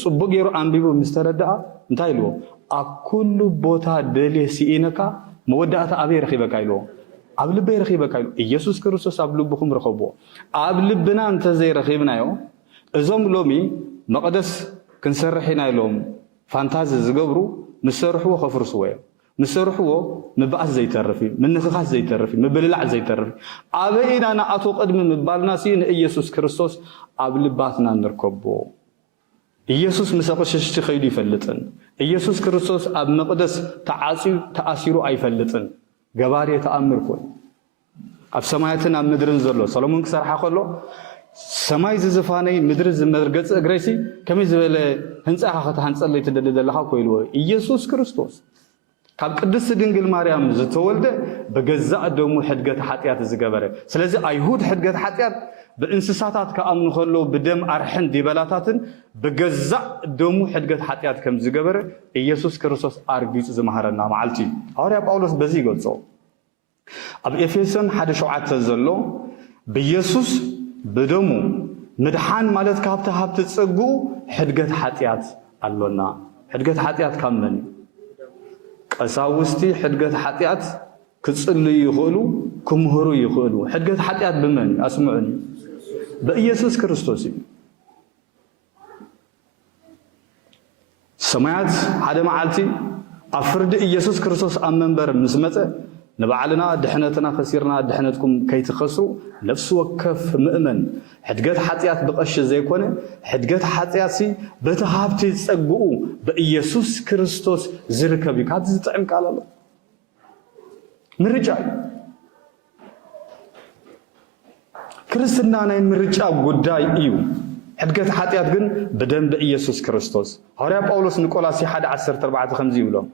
ጽቡቅ ገይሩ አንቢቡ ምስተረዳአ እንታይ ኢልዎ አኩሉ ቦታ ደሌ ሲኢነካ መወዳእታ አበይ ረኺበካ ኢልዎ ኣብ ልበይ ረኺበካ ኢልዎ ኢየሱስ ክርስቶስ ኣብ ልብኹም ረኸብዎ ኣብ ልብና እንተ ዘይረኺብናዮ እዞም ሎሚ መቅደስ ክንሰርሕና ኢሎም ፋንታዚ ዝገብሩ ምሰርሕዎ ከፍርስዎ እዮም مسرحو مبعث زي ترفي من نخخاس زي ترفي مبللع زي ترفي أبينا نعطو قدم مبالنا سين إيسوس كريستوس قبل باتنا نركبو إيسوس مساقشش خيدي فلتن إيسوس كريستوس أب مقدس تأثيرو أي فلتن جباري تأمر كون أب سمايتنا مدرن زلو سلامون كسر حقولو سماي زفاني مدرز مدرجة أجريسي كم يزبل هنس أخذ هنس اللي تدلل لها كويلو إيسوس كريستوس ካብ ቅድስት ድንግል ማርያም ዝተወልደ በገዛእ ደሙ ሕድገት ኃጢአት ዝገበረ ስለዚህ አይሁድ ሕድገት ኃጢአት በእንስሳታት ከአምኑ ከሎ በደም አርሕን ዲበላታትን በገዛእ ደሙ ሕድገት ኃጢአት ከም ዝገበረ ኢየሱስ ክርስቶስ አርጊጽ ዝማህረና ማዓልቲ ሐዋርያ ጳውሎስ በዚህ ይገልጾ ኣብ ኤፌሶን 1:7 ዘሎ በኢየሱስ በደሙ ምድሓን ማለት ካብተ ሀብት ጽጉ ሕድገት ኃጢአት አሎና ሕድገት ኃጢአት ካመን ቀሳውስቲ ሕድገት ኃጢአት ክጽልዩ ይኽእሉ ክምህሩ ይኽእሉ ሕድገት ኃጢአት በመን አስምዑኒ በኢየሱስ ክርስቶስ ሰማያት ሓደ መዓልቲ ኣብ ፍርዲ ኢየሱስ ክርስቶስ ኣብ መንበር ምስ መጸ ንባዕልና ድሕነትና خسرنا ድሕነትኩም ከይትኸስሩ ነፍስ ወከፍ ምእመን ሕድገት ኃጢአት ብቐሽ ዘይኮነ ሕድገት ኃጢአት በቲ ሃብቲ ጸግኡ በኢየሱስ ክርስቶስ ዝርከብ ካብ ዝጥዕም ቃል ኣሎ ምርጫ ክርስትና ናይ ምርጫ ጉዳይ እዩ ሕድገት ኃጢአት ግን በደም በኢየሱስ ክርስቶስ ሐዋርያ ጳውሎስ ንቆላሲ 1:14 ከምዚ ይብሎም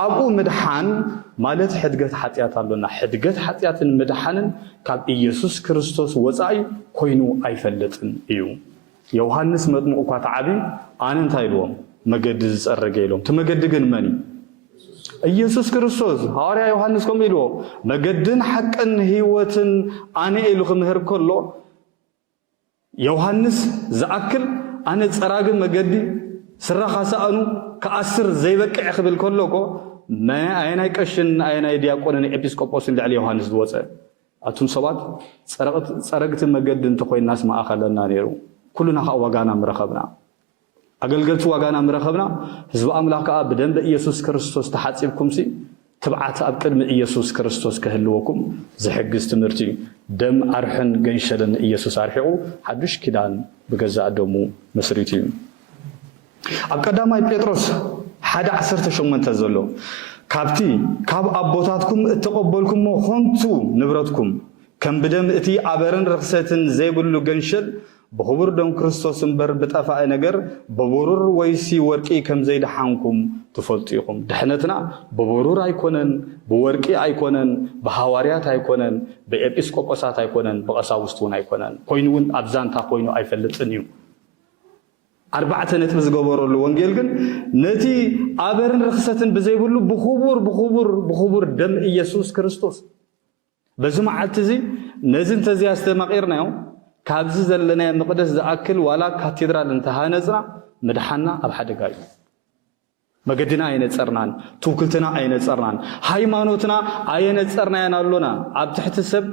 አቡ ምድሓን ማለት ሕድገት ኃጢአት አሎና ሕድገት ኃጢአትን ምድሓንን ካብ ኢየሱስ ክርስቶስ ወጻኢ ኮይኑ አይፈልጥን እዩ ዮሐንስ መጥምቁ እኳ ተዓቢ ኣነ እንታይ ኢልዎም መገዲ ዝፀረገ ኢሎም ትመገዲ ግን መን ኢየሱስ ክርስቶስ ሐዋርያ ዮሐንስ ከም ኢልዎ መገድን ሓቅን ህይወትን ኣነ ኢሉ ክምህር ከሎ ዮሐንስ ዝኣክል ኣነ ፀራግ መገዲ ስራኻ ሰኣኑ ከኣስር ዘይበቅዕ ክብል ከሎኮ ኣይናይ ቀሽን ኣይናይ ዲያቆንን ኤጲስቆጶስን ልዕሊ ዮሐንስ ዝወፀ ኣቱም ሰባት ፀረግቲ መገዲ እንተኮይናስ ማእኸለና ነይሩ ኩሉና ከዓ ዋጋና ምረኸብና ኣገልገልቲ ዋጋና ምረኸብና ህዝቢ ኣምላኽ ከዓ ብደንብ ኢየሱስ ክርስቶስ ተሓፂብኩምሲ ትብዓት ኣብ ቅድሚ ኢየሱስ ክርስቶስ ክህልወኩም ዝሕግዝ ትምህርቲ ደም ኣርሕን ገንሸልን ኢየሱስ ኣርሒቑ ሓዱሽ ኪዳን ብገዛእ ደሙ መስሪቱ እዩ ኣብ ቀዳማይ ጴጥሮስ 1:18 ዘሎ ካብቲ ካብ ኣቦታትኩም እተቐበልኩሞ ኾንቱ ንብረትኩም ከም ብደም እቲ ኣበርን ርክሰትን ዘይብሉ ገንሸል بخبر دم كريستوس امبر بطفاء ነገር ببرور ويسي ورقي كم زيد حانكم تفلطيكم دحنتنا ببرور ايكونن بورقي ايكونن بحواريات ايكونن بإبسقوጶسات ايكونن بقساوستون ايكونن كوينون ابزانتا كوينو ايفلطنيو أربعة نتب زغبروا وانجيل ግን ነቲ አበርን ረክሰትን በዘይብሉ بخبر دم ኢየሱስ ክርስቶስ በዝማዓት እዚ ነዝን ተዚያ አስተማቂርናዮ ካብዚ ዘለና መቅደስ ዝኣክል ዋላ ካቴድራል እንተሃነጽና መድሓና ኣብ ሓደጋ እዩ መገድና ኣይነጸርናን ትውክልትና ኣይነጸርናን ሃይማኖትና ኣይነጸርናን ኣሎና ኣብ ትሕቲ ሰብ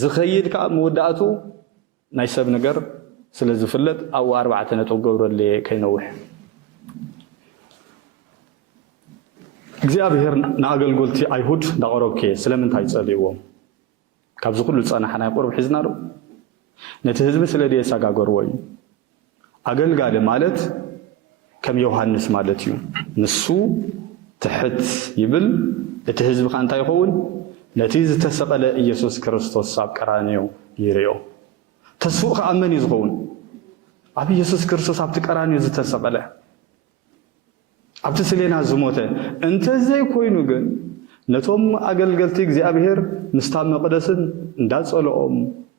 ዝኸይድ ከዓ መወዳእቱ ናይ ሰብ ነገር ስለ ዝፍለጥ ኣብ 4 ነጥብ ገብረለየ ከይነውሕ እግዚአብሔር ንኣገልገልቲ ኣይሁድ ዳቀረብከ ስለምንታይ ጸልይዎም ካብዚ ኩሉ ጸናሕና ይቆርብ ሒዝና ዶ ነቲ ህዝብ ስለዲ የሳጋገርዎ እዩ አገልጋሊ ማለት ከም ዮሐንስ ማለት እዩ ንሱ ትሕት ይብል እቲ ህዝብ ካንታ ይኸውን ነቲ ዝተሰቀለ ኢየሱስ ክርስቶስ ኣብ ቀራንዮ ይርዮ ተስፉ ከአመን ይዝኸውን ኣብ ኢየሱስ ክርስቶስ ኣብ ቀራንዮ ዝተሰቀለ ኣብቲ ስለና ዝሞተ እንተዘይ ኮይኑ ግን ነቶም አገልገልቲ እግዚአብሔር ምስታብ መቅደስን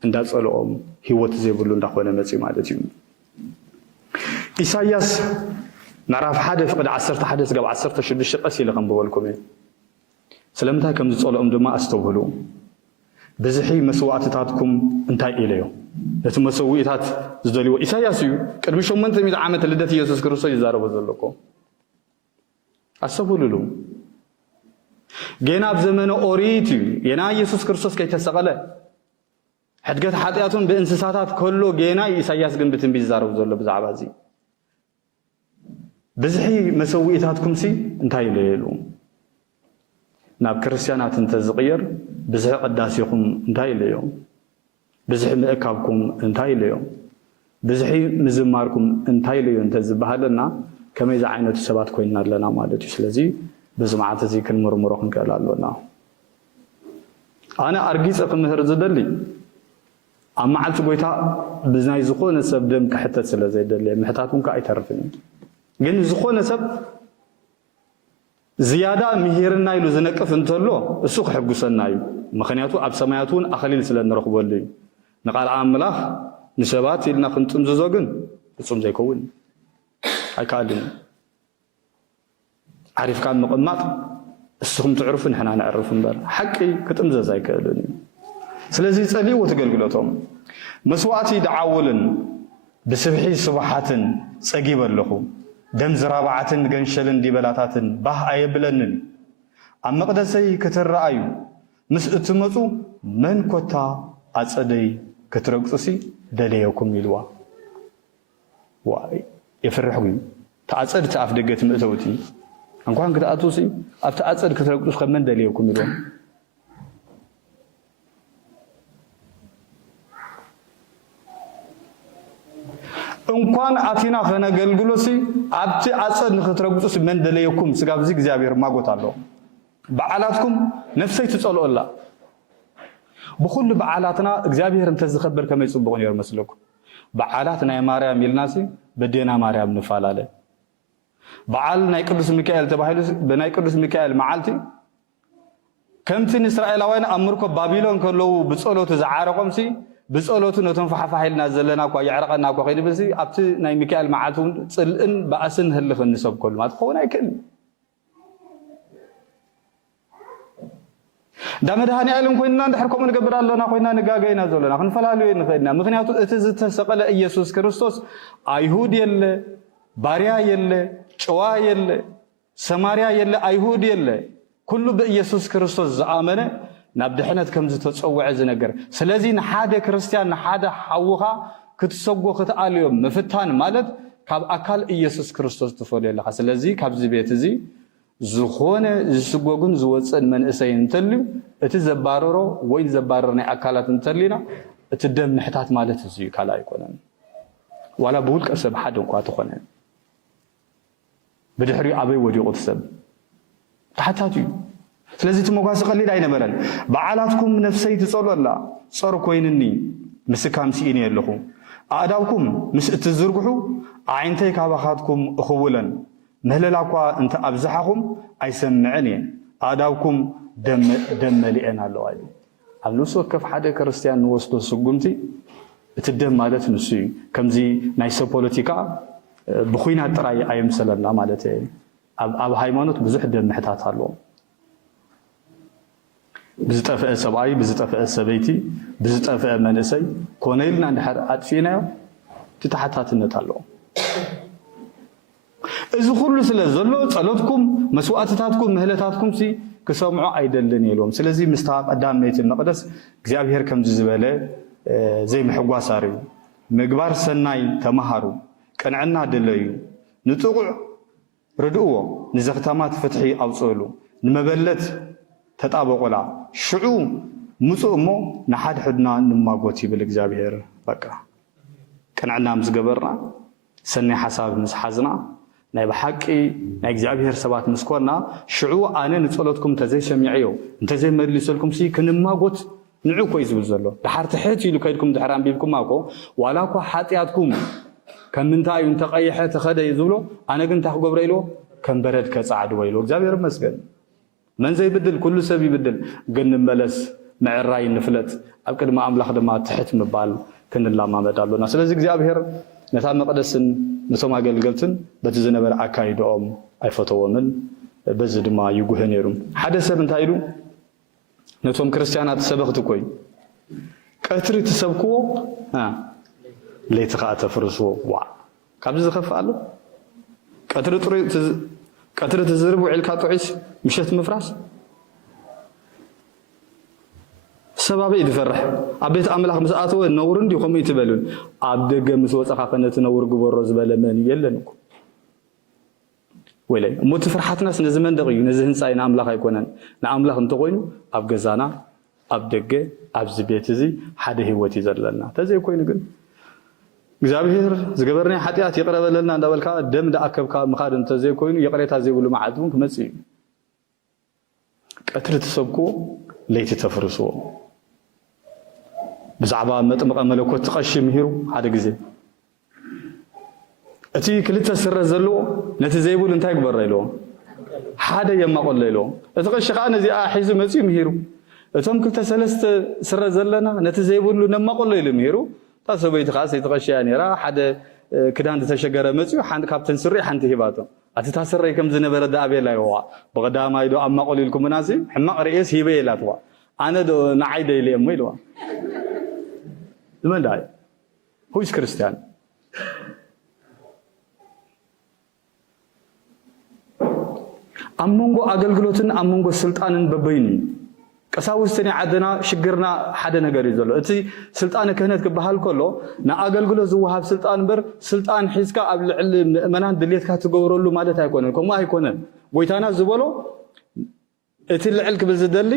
እንዳጸለኦም ህይወት ዘይብሉ እንዳኾነ መጽ ማለት እዩ ኢሳይያስ ምዕራፍ 1 ፍቅድ 11 ገብ 16 ቀሲለ ከምበልኩም ስለምንታይ ከም ዝጸለኦም ድማ አስተውሉ ብዝሒ መስዋዕትታትኩም እንታይ ኢለዮ ነቲ መስዋዕታት ዝደልዎ ኢሳይያስ እዩ ቅድሚ 800 ዓመት ልደት ኢየሱስ ክርስቶስ ይዛረቡ ዘለኮ አስተውሉሉ ገና ኣብ ዘመነ ኦሪት ገና ኢየሱስ ክርስቶስ ከይተሰቀለ حدقت حاتياتهم بإنساسات كله جينا إساياس جنب تنبي زارو زول بزعبازي بزحي مسويتاتكم سي انتهي ليلو ناب كريستيانات انتزغير بزحي قداسيكم انتهي ليو بزحي مأكابكم انتهي ليو بزحي مزماركم انتهي ليو انتزبهالنا كما إذا عينو تسبات كوينا لنا مالتي سلزي بزمعات زي كن مرمروخن كالالونا أنا أرجيس أقم مهرز دلي أما عالت قويتا بزناي زخون سب دم كحتة سلا زي دلي محتاتكم كأي ترفين جن زخون سب زيادة مهيرنا يلو زنكف انتلو السوق حقو سنايو مخنياتو أب سماياتون أخليل سلا نرخبو اللي نقال عاملاخ نسبات إلنا خنتم زوجن تصوم زي كون هاي كالين عارف كان مقمات السهم تعرفون حنا نعرفون بر حقي كتم زي كالين سلازي تصلي وتقلقلتهم مسواتي دعاولن بسبحي صباحاتن صقيب لكم دم زرابعاتن غنشلن ديبلاتاتن باه ايبلنن ام مقدسي كترأيو مس اتمصو من كوتا اصدي كترقصسي دليكم يلوا واي يفرحوا تعصد تعف دغت متوتي انكون كتاتوسي ابت اصد كترقص كمن دليكم يلوا እንኳን አቲና ፈነገልግሎሲ አብቲ አጸድ ንኽትረግጹስ መን ደለየኩም ስጋብዚ እግዚአብሔር ማጎታለው በዓላትኩም ነፍሰይ ትጸልኦላ በኩሉ በዓላትና እግዚአብሔር እንተ ዝኸበር ከመይ ጽቡቕ ነው ይመስለኩ በዓላት ናይ ማርያም ይልናሲ በዴና ማርያም ንፋላለ በዓል ናይ ቅዱስ ሚካኤል ተባሂሉ በናይ ቅዱስ ሚካኤል መዓልቲ ከምቲ እስራኤላውያን አምርኮ ባቢሎን ከለው ብጸሎት ዝዓረቆምሲ بصلوتو نتون فحفاحلنا زلنا كو يعرقنا كو خيد بس ابت ناي ميكائيل معاتون صلئن باسن هلخ نسب كل ما تخون ايكل دا مدهاني علم كوينا ندحركم نقبر لنا كوينا نغاغينا زلنا خنفلالو نخدنا مخنياتو اتزتسقل ኢየሱስ ክርስቶስ አይሁድ የለ ባሪያ የለ ጨዋ የለ ሰማርያ የለ አይሁድ የለ ኩሉ በኢየሱስ ክርስቶስ ዘአመነ ናብ ድሕነት ከም ዝተጸውዐ ዝነገር ስለዚ ንሓደ ክርስቲያን ንሓደ ሓውኻ ክትሰጎ ክትኣልዮም ምፍታን ማለት ካብ ኣካል ኢየሱስ ክርስቶስ ትፈልየለኻ ስለዚ ካብዚ ቤት እዚ ዝኾነ ዝስጎግን ዝወፅን መንእሰይ እንተልዩ እቲ ዘባረሮ ወይ ዘባረር ናይ ኣካላት እንተሊና እቲ ደም ምሕታት ማለት እዚ ካል ኣይኮነን ዋላ ብውልቀ ሰብ ሓደ እንኳ ትኾነ بدحري أبي ودي قدسب تحتاتي ስለዚህ ትሞጋስ ቀሊል አይነበረን በዓላትኩም ነፍሰይ ትጸሉ አላ ጸር ኮይንኒ ምስካም ሲኢን የለኹ አዳውኩም ምስ እትዝርግሑ አይንተይ ካባኻትኩም እኽውለን መህለላኳ እንተ አብዛሐኹም አይሰምዕን አዳውኩም ደመሊአን አለው አይ አብሉስ ወከፍ ሓደ ክርስቲያን ወስዶ ስጉምቲ እትደም ማለት ንሱ ከምዚ ናይሰ ፖለቲካ بخوينا تراي ايم سلامنا مالته اب ሃይማኖት ብዙሕ ደም ምሕታት አሎ ብዝጠፈአ ሰብአይ ብዝጠፈአ ሰበይቲ ብዝጠፈአ መንእሰይ ኮነይልና እንድሕር አጥፊናዮ ትተሓታትነት አሎ እዚ ሁሉ ስለ ዘሎ ጸሎትኩም መስዋዕትታትኩም ምህለታትኩም ሲ ክሰምዑ አይደልን የሎም ስለዚህ ምስታ ቀዳም ቤተ መቅደስ እግዚአብሔር ከምዚ ዝበለ ዘይ ምሕጓሳሪ ምግባር ሰናይ ተማሃሩ ቀንዕና ደለዩ ንጥቁዕ ርድእዎ ንዘኽታማት ፍትሒ አውጽሉ ንመበለት ተጣበቆላ ሽዑ ምጹእ እሞ ንሓድ ሕድና ንማጎት ይብል እግዚአብሔር በቃ ቀንዕና ምስ ገበርና ሰናይ ሓሳብ ምስ ሓዝና ናይ በሓቂ ናይ እግዚአብሔር ሰባት ምስ ኮና ሽዑ ኣነ ንጸሎትኩም ተዘይሰሚዕዮ እንተዘይመልሰልኩም ሲ ክንማጎት ንዑ ኮይ ዝብል ዘሎ ድሓር ትሕት ኢሉ ከይድኩም ድሕር አንቢብኩም አቆ ዋላኳ ሓጢያትኩም كم من تايون تقيحه تخده يزولو انا كنت اخغبر يلو كم برد كصعد ويلو እግዚአብሔር መስገን من زي بدل كل سب يبدل ግን መለስ معراي نفلت ኣብ ቅድመ አምላኽ ድማ ትሕት ምባል ክንላማመድ አለና ስለዚህ እግዚአብሔር ነታ መቅደስን ነቶም አገልገልትን በቲ ዝነበረ አካይዶም አይፈተወምን በዚ ድማ ይጉህ ነይሩ ሓደ ሰብ እንታይ ኢሉ ነቶም ክርስቲያናት ሰበኽት ኮይ ቀትሪ ተሰብክዎ ليتخا تفرسو وا كابز خفالو قطر تزرب وعلكا طعيس مشت مفراس سبب يدفرح ابيت املاح مساتو نور اندي خم يتبلون ابدغ مسوصخا فنت نور غبرو زبل من يلنكو ولا موت فرحتناس نزمن دقيو نزه هنصاينا املاح يكونن نا املاح انت قوينو اب غزانا ابدغ ابز بيت زي حد هيوت يزللنا تزي كوين ግን እግዚአብሔር ዝገበርና ኃጢአት ይቀርበለልና እንዳበልካ ደም ዳአከብካ መኻድ እንተ ዘይ ኮይኑ ይቅሬታ ዘይብሉ ማዓቱን ክመጽ ቀትር ተሰብኩ ለይቲ ተፈርሶ ብዛዕባ መጥምቀ መለኮት ተቀሽ ምሂሩ ሓደ ግዜ እቲ ክልተ ስረ ዘሎ ነቲ ዘይብሉ እንታይ ግበር ኢሎ ሓደ የማቆለ ኢሎ እቲ ቀሽ ኸ ነዚ ሒዙ መጽ ምሂሩ እቶም ክልተ ሰለስተ ስረ ዘለና ነቲ ዘይብሉ ነማቆለ ኢሎ ምሂሩ ታሰበይት ኻስ ይተቀሽያ ነራ ሓደ ክዳን ተሸገረ መጽዩ ሓንት ካፕተን ስሪ ሓንቲ ሂባቶ አቲ ታሰረይ ከም ዝነበረ ዳአቤላ ይዋ በቀዳማይ ዶ አማቆሊልኩም ናሲ ሕማቅ ርኤስ ሂበይላትዋ አነ ዶ ንዓይደ ኢለም ኢልዋ ዝመንዳይ ሁይስ ክርስቲያን አመንጎ አገልግሎትን አመንጎ ስልጣንን በበይኒ ቀሳውስተኒ ዓደና ሽግርና ሓደ ነገር ይዘሎ እቲ ስልጣን ክህነት ክበሃል ከሎ ንአገልግሎት ዝወሃብ ስልጣን በር ስልጣን ሒዝካ ኣብ ልዕል ምእመናን ድሌትካ ትገብረሉ ማለት ኣይኮነን ከምኡ ኣይኮነን ጎይታና ዝበሎ እቲ ልዕል ክብል ዝደሊ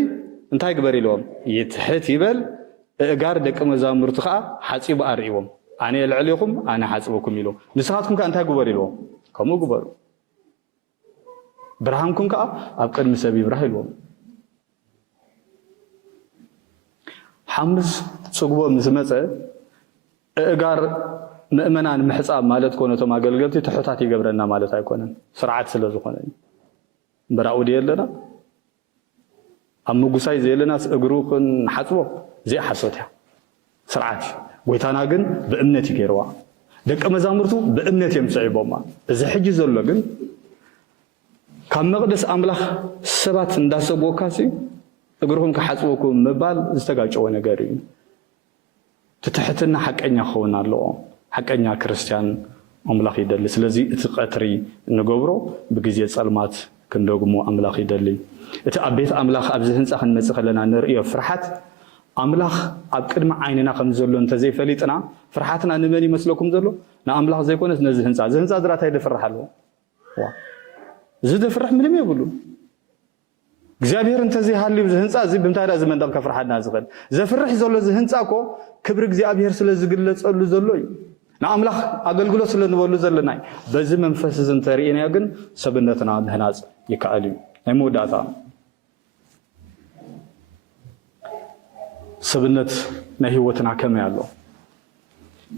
እንታይ ግበር ኢሎም ይትሕት ይበል እጋር ደቀ መዛሙርቱ ከዓ ሓፂቡ ኣርእዎም ኣነ ልዕልኹም ኣነ ሓፅበኩም ኢሎም ንስኻትኩም ከዓ እንታይ ግበር ኢሎም ከምኡ ግበሩ ብርሃንኩም ከዓ ኣብ ቅድሚ ሰብ ይብራህ ኢሎም حمز صغبو مسمصه اغار مؤمنان محصاب مالت كونتو ماغلغلتي تحوتات يغبرنا مالت ايكونن سرعات سلازخونه براود يلنا امغوساي زيلنا اغروخن حصبو زي حصوتها ስርዓት ጎይታና ግን በእምነት ይገርዋ ደቀ መዛሙርቱ በእምነት የምጽዕቦማ እዚ ሕጂ ዘሎ ግን ካብ መቅደስ አምላኽ ሰባት እንዳሰቦካሲ እግርኩም ከሓጽወኩም መባል ዝተጋጨወ ነገር እዩ ትትሕትና ሓቀኛ ኸውን ኣለዎ ሓቀኛ ክርስቲያን አምላኽ ይደሊ ስለዚ እቲ ቀትሪ ንገብሮ ብግዜ ጸልማት ክንደግሞ አምላኽ ይደሊ እቲ ኣብ ቤት አምላኽ ኣብዚ ህንፃ ክንመጽእ ከለና ንርእዮ ፍርሓት አምላኽ ኣብ ቅድሚ ዓይንና ከም ዘሎ እንተዘይፈሊጥና ፍርሓትና ንመን ይመስለኩም ዘሎ ንአምላኽ ዘይኮነስ ነዚ ህንፃ እዚ ህንፃ ዝራታይ ደፍርሕ ኣለዎ እዚ ደፍርሕ ምንም የብሉ እግዚአብሔር እንተዘይሃልዩ እዚ ህንፃ እዚ ብምንታይ እዚ መንደቕ ከፍርሓና ዝኽእል ዘፍርሕ ዘሎ እዚ ህንፃ እኮ ክብሪ እግዚአብሔር ስለ ዝግለጸሉ ዘሎ እዩ ንአምላኽ ኣገልግሎት ስለ ንበሉ ዘለና በዚ መንፈስ እዚ እንተሪእና ግን ሰብነትና ምህናፅ ይከኣል እዩ ናይ መወዳእታ ሰብነት ናይ ህይወትና ከመይ ኣሎ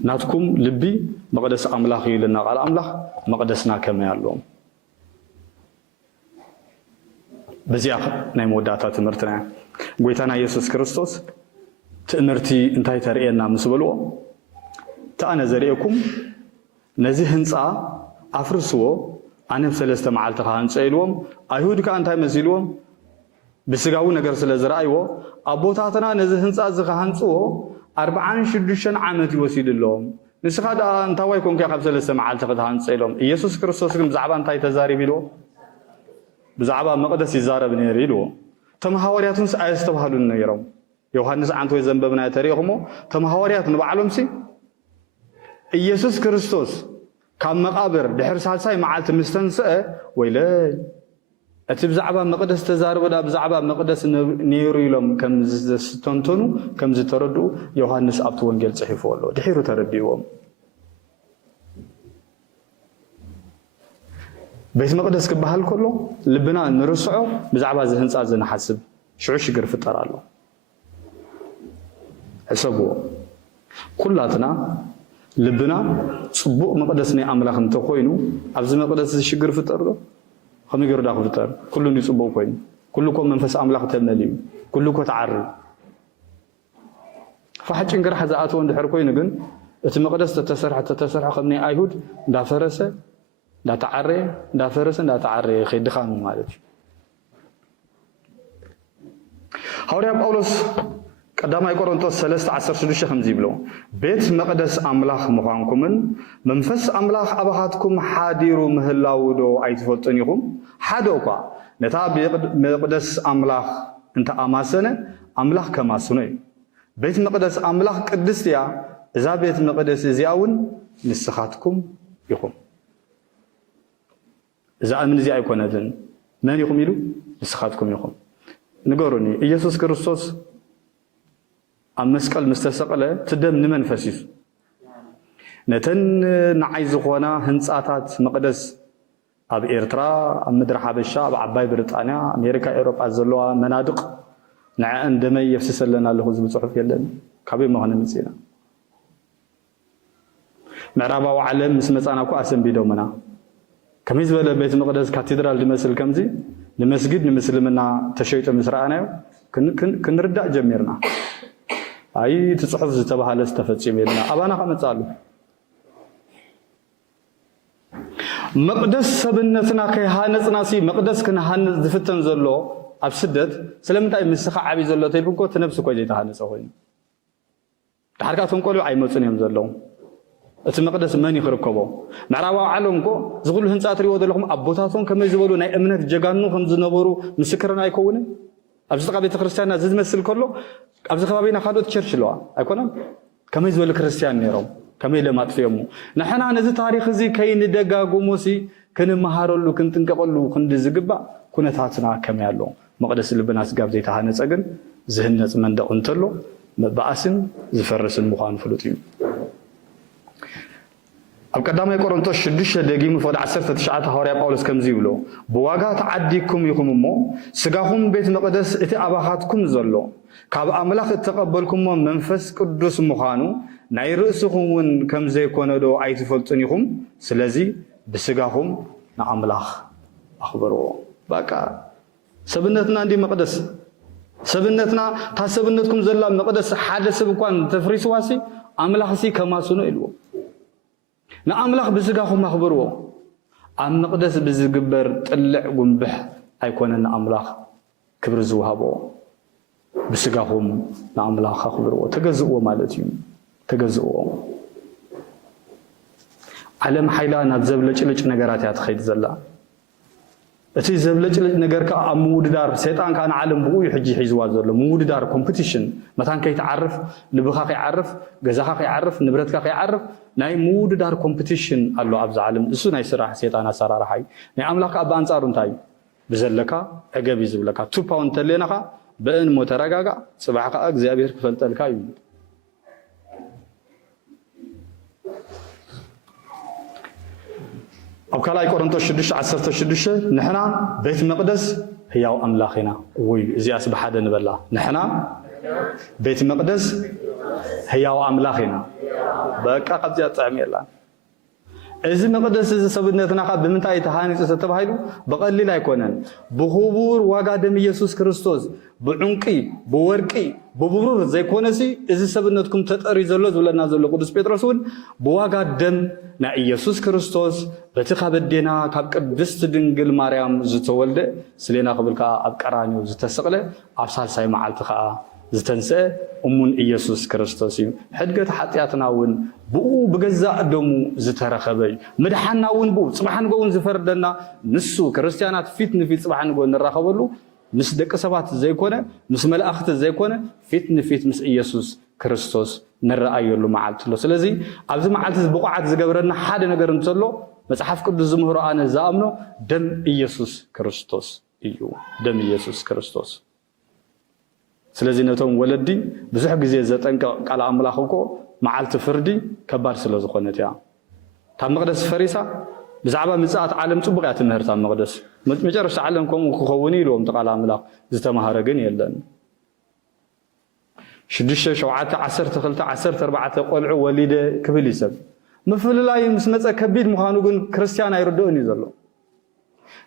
ናትኩም ልቢ መቅደስ አምላኽ እዩ ኢልና ቃል አምላኽ መቅደስና ከመይ ኣሎ በዚያ ናይ መወዳእታ ትምህርትና ጎይታና ኢየሱስ ክርስቶስ ትእምርቲ እንታይ ተርእየና ምስ በልዎ ተኣነ ዘርእየኩም ነዚ ህንፃ ኣፍርስዎ ኣነ ብሰለስተ መዓልቲ ከሃንፀ ኢልዎም አይሁድ ከዓ እንታይ መሲልዎም ብስጋዊ ነገር ስለ ዝረኣይዎ ኣቦታትና ነዚ ህንፃ እዚ ከሃንፅዎ 46 ዓመት ይወሲድሎም ንስኻ ደኣ እንታዋይ ኮንከ ካብ ሰለስተ መዓልቲ ክትሃንፀ ኢሎም ኢየሱስ ክርስቶስ ግን ብዛዕባ እንታይ ተዛሪብ ኢልዎ ብዛዕባ መቅደስ ይዛረብ ነይሩ ኢልዎ እቶም ሃዋርያቱንስ ኣየስተባሃሉን ነይሮም ዮሐንስ ዓንተ ወይ ዘንበብና ተሪእኹሞ እቶም ሃዋርያት ንባዕሎምሲ ኢየሱስ ክርስቶስ ካብ መቃብር ድሕሪ ሳልሳይ መዓልቲ ምስ ተንስአ ወይለይ እቲ ብዛዕባ መቅደስ ተዛረበ ብዛዕባ መቅደስ ነይሩ ኢሎም ከም ዝተንተኑ ከም ዝተረድኡ ዮሐንስ ኣብቲ ወንጌል ጽሒፉ ኣሎ ድሒሩ ተረዲእዎም ቤት መቅደስ ክበሃል ከሎ ልብና ንርስዖ ብዛዕባ እዚ ህንፃ ዝንሓስብ ሽዑ ሽግር ፍጠር ኣሎ ሕሰብዎ ኩላትና ልብና ጽቡቕ መቅደስ ናይ አምላኽ እንተኮይኑ ኣብዚ መቅደስ ዝሽግር ፍጠር ዶ ከመይ ገይሩ ዳ ክፍጠር ኩሉ ይጽቡቕ ኮይኑ ኩሉ ኮ መንፈስ አምላኽ ተመልዩ ኩሉ ኮ ተዓሪ ፈሓጭን ግራሕ ዝኣተወ እንድሕር ኮይኑ ግን እቲ መቅደስ ተተሰርሐ ከም ናይ አይሁድ እንዳፈረሰ እንዳተዓረየ እንዳፈረሰ እንዳተዓረየ ከይድኻኑ ማለት እዩ ሐዋርያ ጳውሎስ ቀዳማይ ቆሮንቶስ 3:16 ከምዚ ይብሎ ቤት መቅደስ አምላኽ ምዃንኩምን መንፈስ አምላኽ ኣባኻትኩም ሓዲሩ ምህላው ዶ ኣይትፈልጡን ኢኹም ሓደ እኳ ነታ መቅደስ አምላኽ እንተኣማሰነ አምላኽ ከማስኖ እዩ ቤት መቅደስ አምላኽ ቅድስት እያ እዛ ቤት መቅደስ እዚኣ እውን ንስኻትኩም ኢኹም እዛ እምን እዚኣ ኣይኮነትን መን ኢኹም ኢሉ ንስኻትኩም ኢኹም ንገሩኒ ኢየሱስ ክርስቶስ ኣብ መስቀል ምስተሰቀለ ትደም ንመንፈስ እዩ ነተን ንዓይ ዝኾና ህንፃታት መቅደስ ኣብ ኤርትራ ኣብ ምድሪ ሓበሻ ኣብ ዓባይ ብሪጣንያ ኣሜሪካ ኤውሮጳ ዘለዋ መናድቕ ንዓአን ደመይ የፍስሰለና ኣለኹ ዝብል ጽሑፍ የለን ካበይ መኾነ ምፅኢና ምዕራባዊ ዓለም ምስ መፃና እኳ ኣሰንቢዶምና ከመይ ዝበለ ቤት መቅደስ ካቴድራል ዝመስል ከምዚ ንመስጊድ ንምስልምና ተሸይጦ ምስ ረኣናዮ ክንርዳእ ጀሚርና ኣይ እቲ ጽሑፍ ዝተባሃለ ዝተፈፂሙ የለና ኣባና ከመፃሉ መቅደስ ሰብነትና ከይሃነፅናሲ መቅደስ ክንሃንፅ ዝፍተን ዘሎ ኣብ ስደት ስለምንታይ ምስኻ ዓብይ ዘሎ ተይልኩ እኮ ትነብሲ እኮ ዘይተሃነፀ ኮይኑ ድሓርካ እቶም ቆልዑ ኣይመፁን እዮም ዘለዉ እቲ መቅደስ መን ይኽርከቦ ምዕራባዊ ዓለም እኮ ዝኩሉ ህንፃ ትሪእዎ ዘለኹም ኣቦታቶም ከመይ ዝበሉ ናይ እምነት ጀጋኑ ከም ዝነበሩ ምስክርን ኣይከውንን ኣብዚ ጥቃ ቤተ ክርስቲያንና ዝመስል ከሎ ኣብዚ ከባቢና ካልኦት ቸርች ኣለዋ ኣይኮነን ከመይ ዝበሉ ክርስቲያን ነይሮም ከመይ ለማጥፍዮሙ ንሕና ነዚ ታሪክ እዚ ከይንደጋጎሞሲ ክንመሃረሉ ክንጥንቀቐሉ ክንዲ ዝግባእ ኩነታትና ከመይ ኣሎ መቅደስ ልብና ስጋብ ዘይተሃነፀ ግን ዝህነፅ መንደቕ እንተሎ መባእስን ዝፈርስን ምዃኑ ፍሉጥ እዩ ኣብ ቀዳማይ ቆሮንቶስ 6 ደጊሙ ፍቅዲ 19 ሐዋርያ ጳውሎስ ከምዚ ይብሎ ብዋጋ ተዓዲኩም ኢኹም እሞ ስጋኹም ቤት መቅደስ እቲ ኣባኻትኩም ዘሎ ካብ ኣምላኽ እተቐበልኩሞ መንፈስ ቅዱስ ምዃኑ ናይ ርእስኹም እውን ከም ዘይኮነ ዶ ኣይትፈልጡን ኢኹም ስለዚ ብስጋኹም ንኣምላኽ ኣኽብርዎ በቃ ሰብነትና እንዲ መቅደስ سبنتنا تاسبنتكم زلا مقدس حادث بكون تفريس واسي أملاخ سي كما سنو إلو نا أملاخ بزقاكم مخبروا أم مقدس بزقبر تلع قنبح أيكون أن أملاخ كبر زوهابو بزقاكم نا أملاخ خبروا تجزؤوا مالتيم تجزؤوا علم حيلانا بزبلج لج نجارات يتخيد زلا أتي زبلج لج نجار كأمود دار سيطان كان عالم بوي حجي حيزواز زلا مود دار كومبيتيشن مثلا كي تعرف لبخاك يعرف جزاك يعرف نبرتك يعرف ناي مود دار كومبيتيشن الله أبز عالم إسو ناي سراح سيطان سرار حي ناي أملاك أبا أنصار نتاي بزلكا أجابي زبلكا 2 باوند تلينكا بين متراجعة صباحك أجزابير كفلت الكاي أو كلا يكون تشدش عسرت تشدش نحنا بيت المقدس هي أملاخنا وي زي أسبح هذا نبلا نحنا بيت المقدس هي أملاخنا بقى قد جاء تعمير لا إذا المقدس إذا سببنا خاب بمنتهى تهاني ستبهيلو بقليل لا يكونن بخبور وقادم يسوع كريستوس بعنقي بورقي ببرور زي كونسي إذا سببناكم تتأري زلوا ولا نازل قدس بيترسون بوقادم نا يسوع كريستوس بتخاب الدينا كاب قدست دنجل مريم زتولد سلينا قبل كا أبكرانيو زتسقله أبصال ساي معلتخا زتنسى أمون يسوع كريستوس حدقت حطياتنا ون بو بجزاء دمو زترخبي مدحنا ون بو صباحن قون زفردنا نسو كريستيانات فيتن في صباحن قون نراخبلو مس دق سبات زي كونه مس ملائكت زي كونه فيت مس يسوع كريستوس نرأيلو معلتلو سلازي أبز معلت بقعات زجبرنا حدا نجر نصلو مصحف قدس زمهر أنا زامنو دم يسوع كريستوس إيو دم يسوع كريستوس سلازي نتوم ولدي بزح جزء زتنك على أملاخكو معلت فردي كبار سلاز خونتيا تام مقدس فريسة بزعبة مساعة عالم تبغى تمهر تام مقدس مجرش عالمكم وخوني لهم تقال أملاخ زتمهرجن يلن شدش شوعات عسرت 4 قلع وليده كبل يسب مفللاي مسمص كبيد مخانو كن كريستيان ايردوني زلو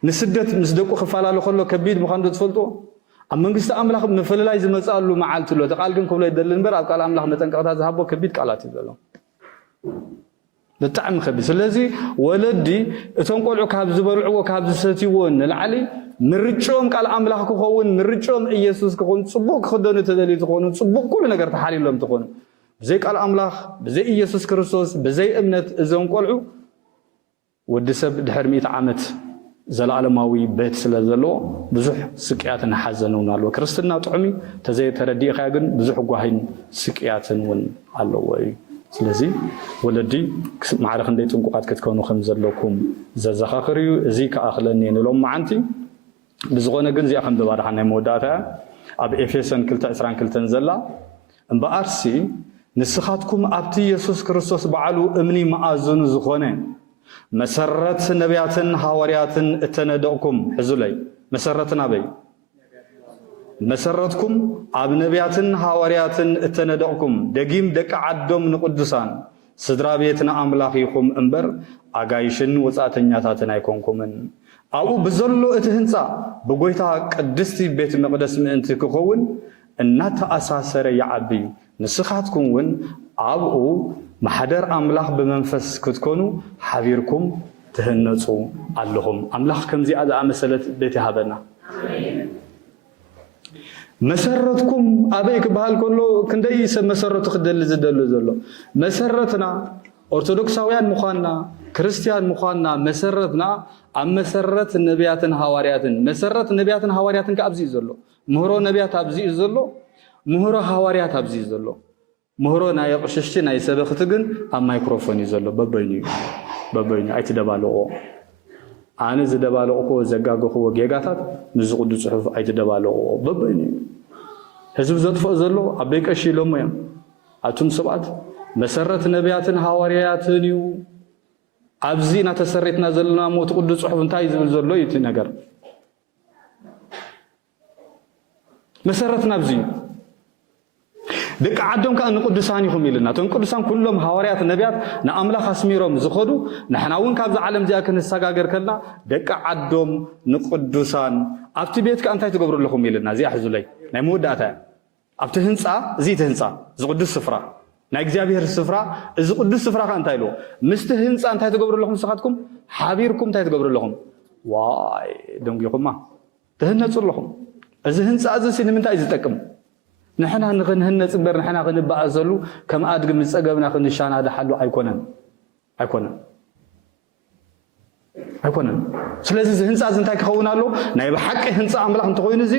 نسدت مسدقو خفالالو خلو كبيد مخانو تفلطو ام منغست املاخ مفللاي زمصالو معالتلو تقال كن كبل يدلن بر اب قال املاخ متنققتا زحبو كبيد قالات زلو بتعم خبي سلازي ولدي اتون قلعو كاب زبلعو كاب زستيون العلي نرجعهم قال أملاك كخون نرجعهم يسوع كخون صبوك خدنا تدلي تخون صبوك كل نجار تحالي لهم تخون بزي قال أملاك بزي يسوع كريستوس بزي ابنة زون قلعو ودسب دحرميت عامت زل عالماوي بيت سلازلو بزح سكيات نحزنون على كريستنا طعمي تزي تردي خاجن بزح جواهين سكيات ون على وي سلازي ولدي معرخ نديت نقاط كتكونوا خمزلكم زخاخريو زي كأخلني نلوم معنتي بزغونه ግን እዚኣ ከም ዝባርሓና መወዳእታ ኣብ ኤፌሶን 2:22 ዘላ እምበኣርሲ ንስኻትኩም ኣብቲ ኢየሱስ ክርስቶስ በዓሉ እምኒ ማኣዘኑ ዝኾነ መሰረት ነቢያትን ሐዋርያትን እተነደቁም ሕዙለይ መሰረትና በይ መሰረትኩም ኣብ ነቢያትን ሐዋርያትን እተነደቁም ደጊም ደቂ ዓዶም ንቅዱሳን ስድራ ቤትና ኣምላኽ ይኹም እምበር ኣጋይሽን ወጻተኛታትን ኣይኮንኩምን أو بزلوا إتهنسا بقولتها قدستي بيت المقدس من أنت كخون النات أساسر يعبي نسخاتكم ون أو محدر أملاخ بمنفس كتكونوا حبيركم تهنسوا اللهم أملاخ كم زيادة مسألة بيت هذانا مسرتكم أبيك بهال كله كندي مسرت خدل زلو مسرتنا أرثوذكساويان مخانا كريستيان مخانا مسرتنا أم مسرت النبياتن هوارياتن مسرت النبياتن هوارياتن كأبزي زلو مهرو نبيات أبزي زلو مهرو هواريات أبزي زلو مهرو ناي قششتي ناي سبختجن أم مايكروفون يزلو ببيني أي تدبالو أنا زدبالو أكو زجاجو هو جيجاتات نزقود صحف أي تدبالو ببيني هزب زاد فوق زلو أبيك أشي لهم يوم أتوم سبعة مسرت نبياتن هوارياتن يو أبزينا تسريتنا زلنا موت قدس صحف انتهي زلو يتي نجر مسرتنا أبزين دك عدم كأن قدساني هم يلنا تون قدسان كلهم هواريات النبيات نأملا خسميرهم زخدو نحناون كابز عالم زيك نسجاجر كلنا دك عدم نقدسان أفتي بيتك أنت تجبر لهم يلنا زي حزولي ናይ መወዳእታ ኣብቲ ህንፃ እዚ ህንፃ ዝቅዱስ ስፍራ ናይ እግዚአብሔር ስፍራ እዚ ቅዱስ ስፍራ ከ እንታይ ኢሉ ምስቲ ህንፃ እንታይ ትገብሩ ኣለኹም ንስኻትኩም ሓቢርኩም እንታይ ትገብሩ ኣለኹም ዋይ ደንጊኹማ ትህነፁ ኣለኹም እዚ ህንፃ እዚ ንምንታይ ዝጠቅም ንሕና ንኽንህነፅ እምበር ንሕና ክንበኣሰሉ ከም ኣድጊ ምስ ፀገብና ክንሻናዳሓሉ ኣይኮነን ስለዚ እዚ ህንፃ እዚ እንታይ ክኸውን ኣሎ ናይ ብሓቂ ህንፃ ኣምላኽ እንተኮይኑ እዚ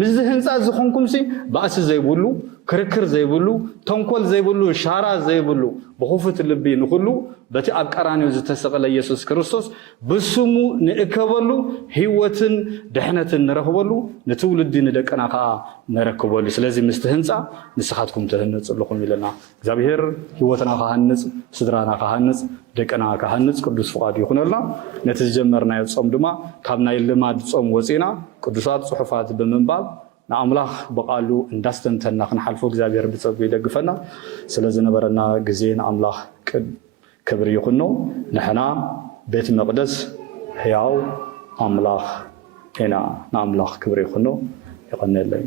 ምስ ህንፃ ዝኮንኩም ባእሲ ዘይብሉ ክርክር ዘይብሉ ተንኮል ዘይብሉ ሻራ ዘይብሉ ብኽፉት ልቢ ንኹሉ በቲ ኣብ ቀራንዮ ዝተሰቐለ ኢየሱስ ክርስቶስ ብስሙ ንእከበሉ ህይወትን ድሕነትን ንረኽበሉ ንትውልዲ ንደቀና ከዓ ንረክበሉ ስለዚ ምስቲ ህንፃ ንስኻትኩም ትህነፁ ኣለኹም ኢለና እግዚአብሔር ህይወትና ክሃንፅ ስድራና ክሃንፅ ደቀና ክሃንፅ ቅዱስ ፍቃዱ ይኹነልና ነቲ ዝጀመርናዮ ጾም ድማ ካብ ናይ ልማድ ጾም ወፂና ቅዱሳት ጽሑፋት ብምንባብ ንኣምላኽ በቃሉ እንዳስተንተና ክንሓልፎ እግዚአብሔር ብፀጉ ይደግፈና ስለዝነበረና ግዜ ንኣምላኽ ክብሪ ይኹኖ ንሕና ቤት መቅደስ ሕያው ኣምላኽ ኢና ንኣምላኽ ክብሪ ይኹኖ ይቐነለይ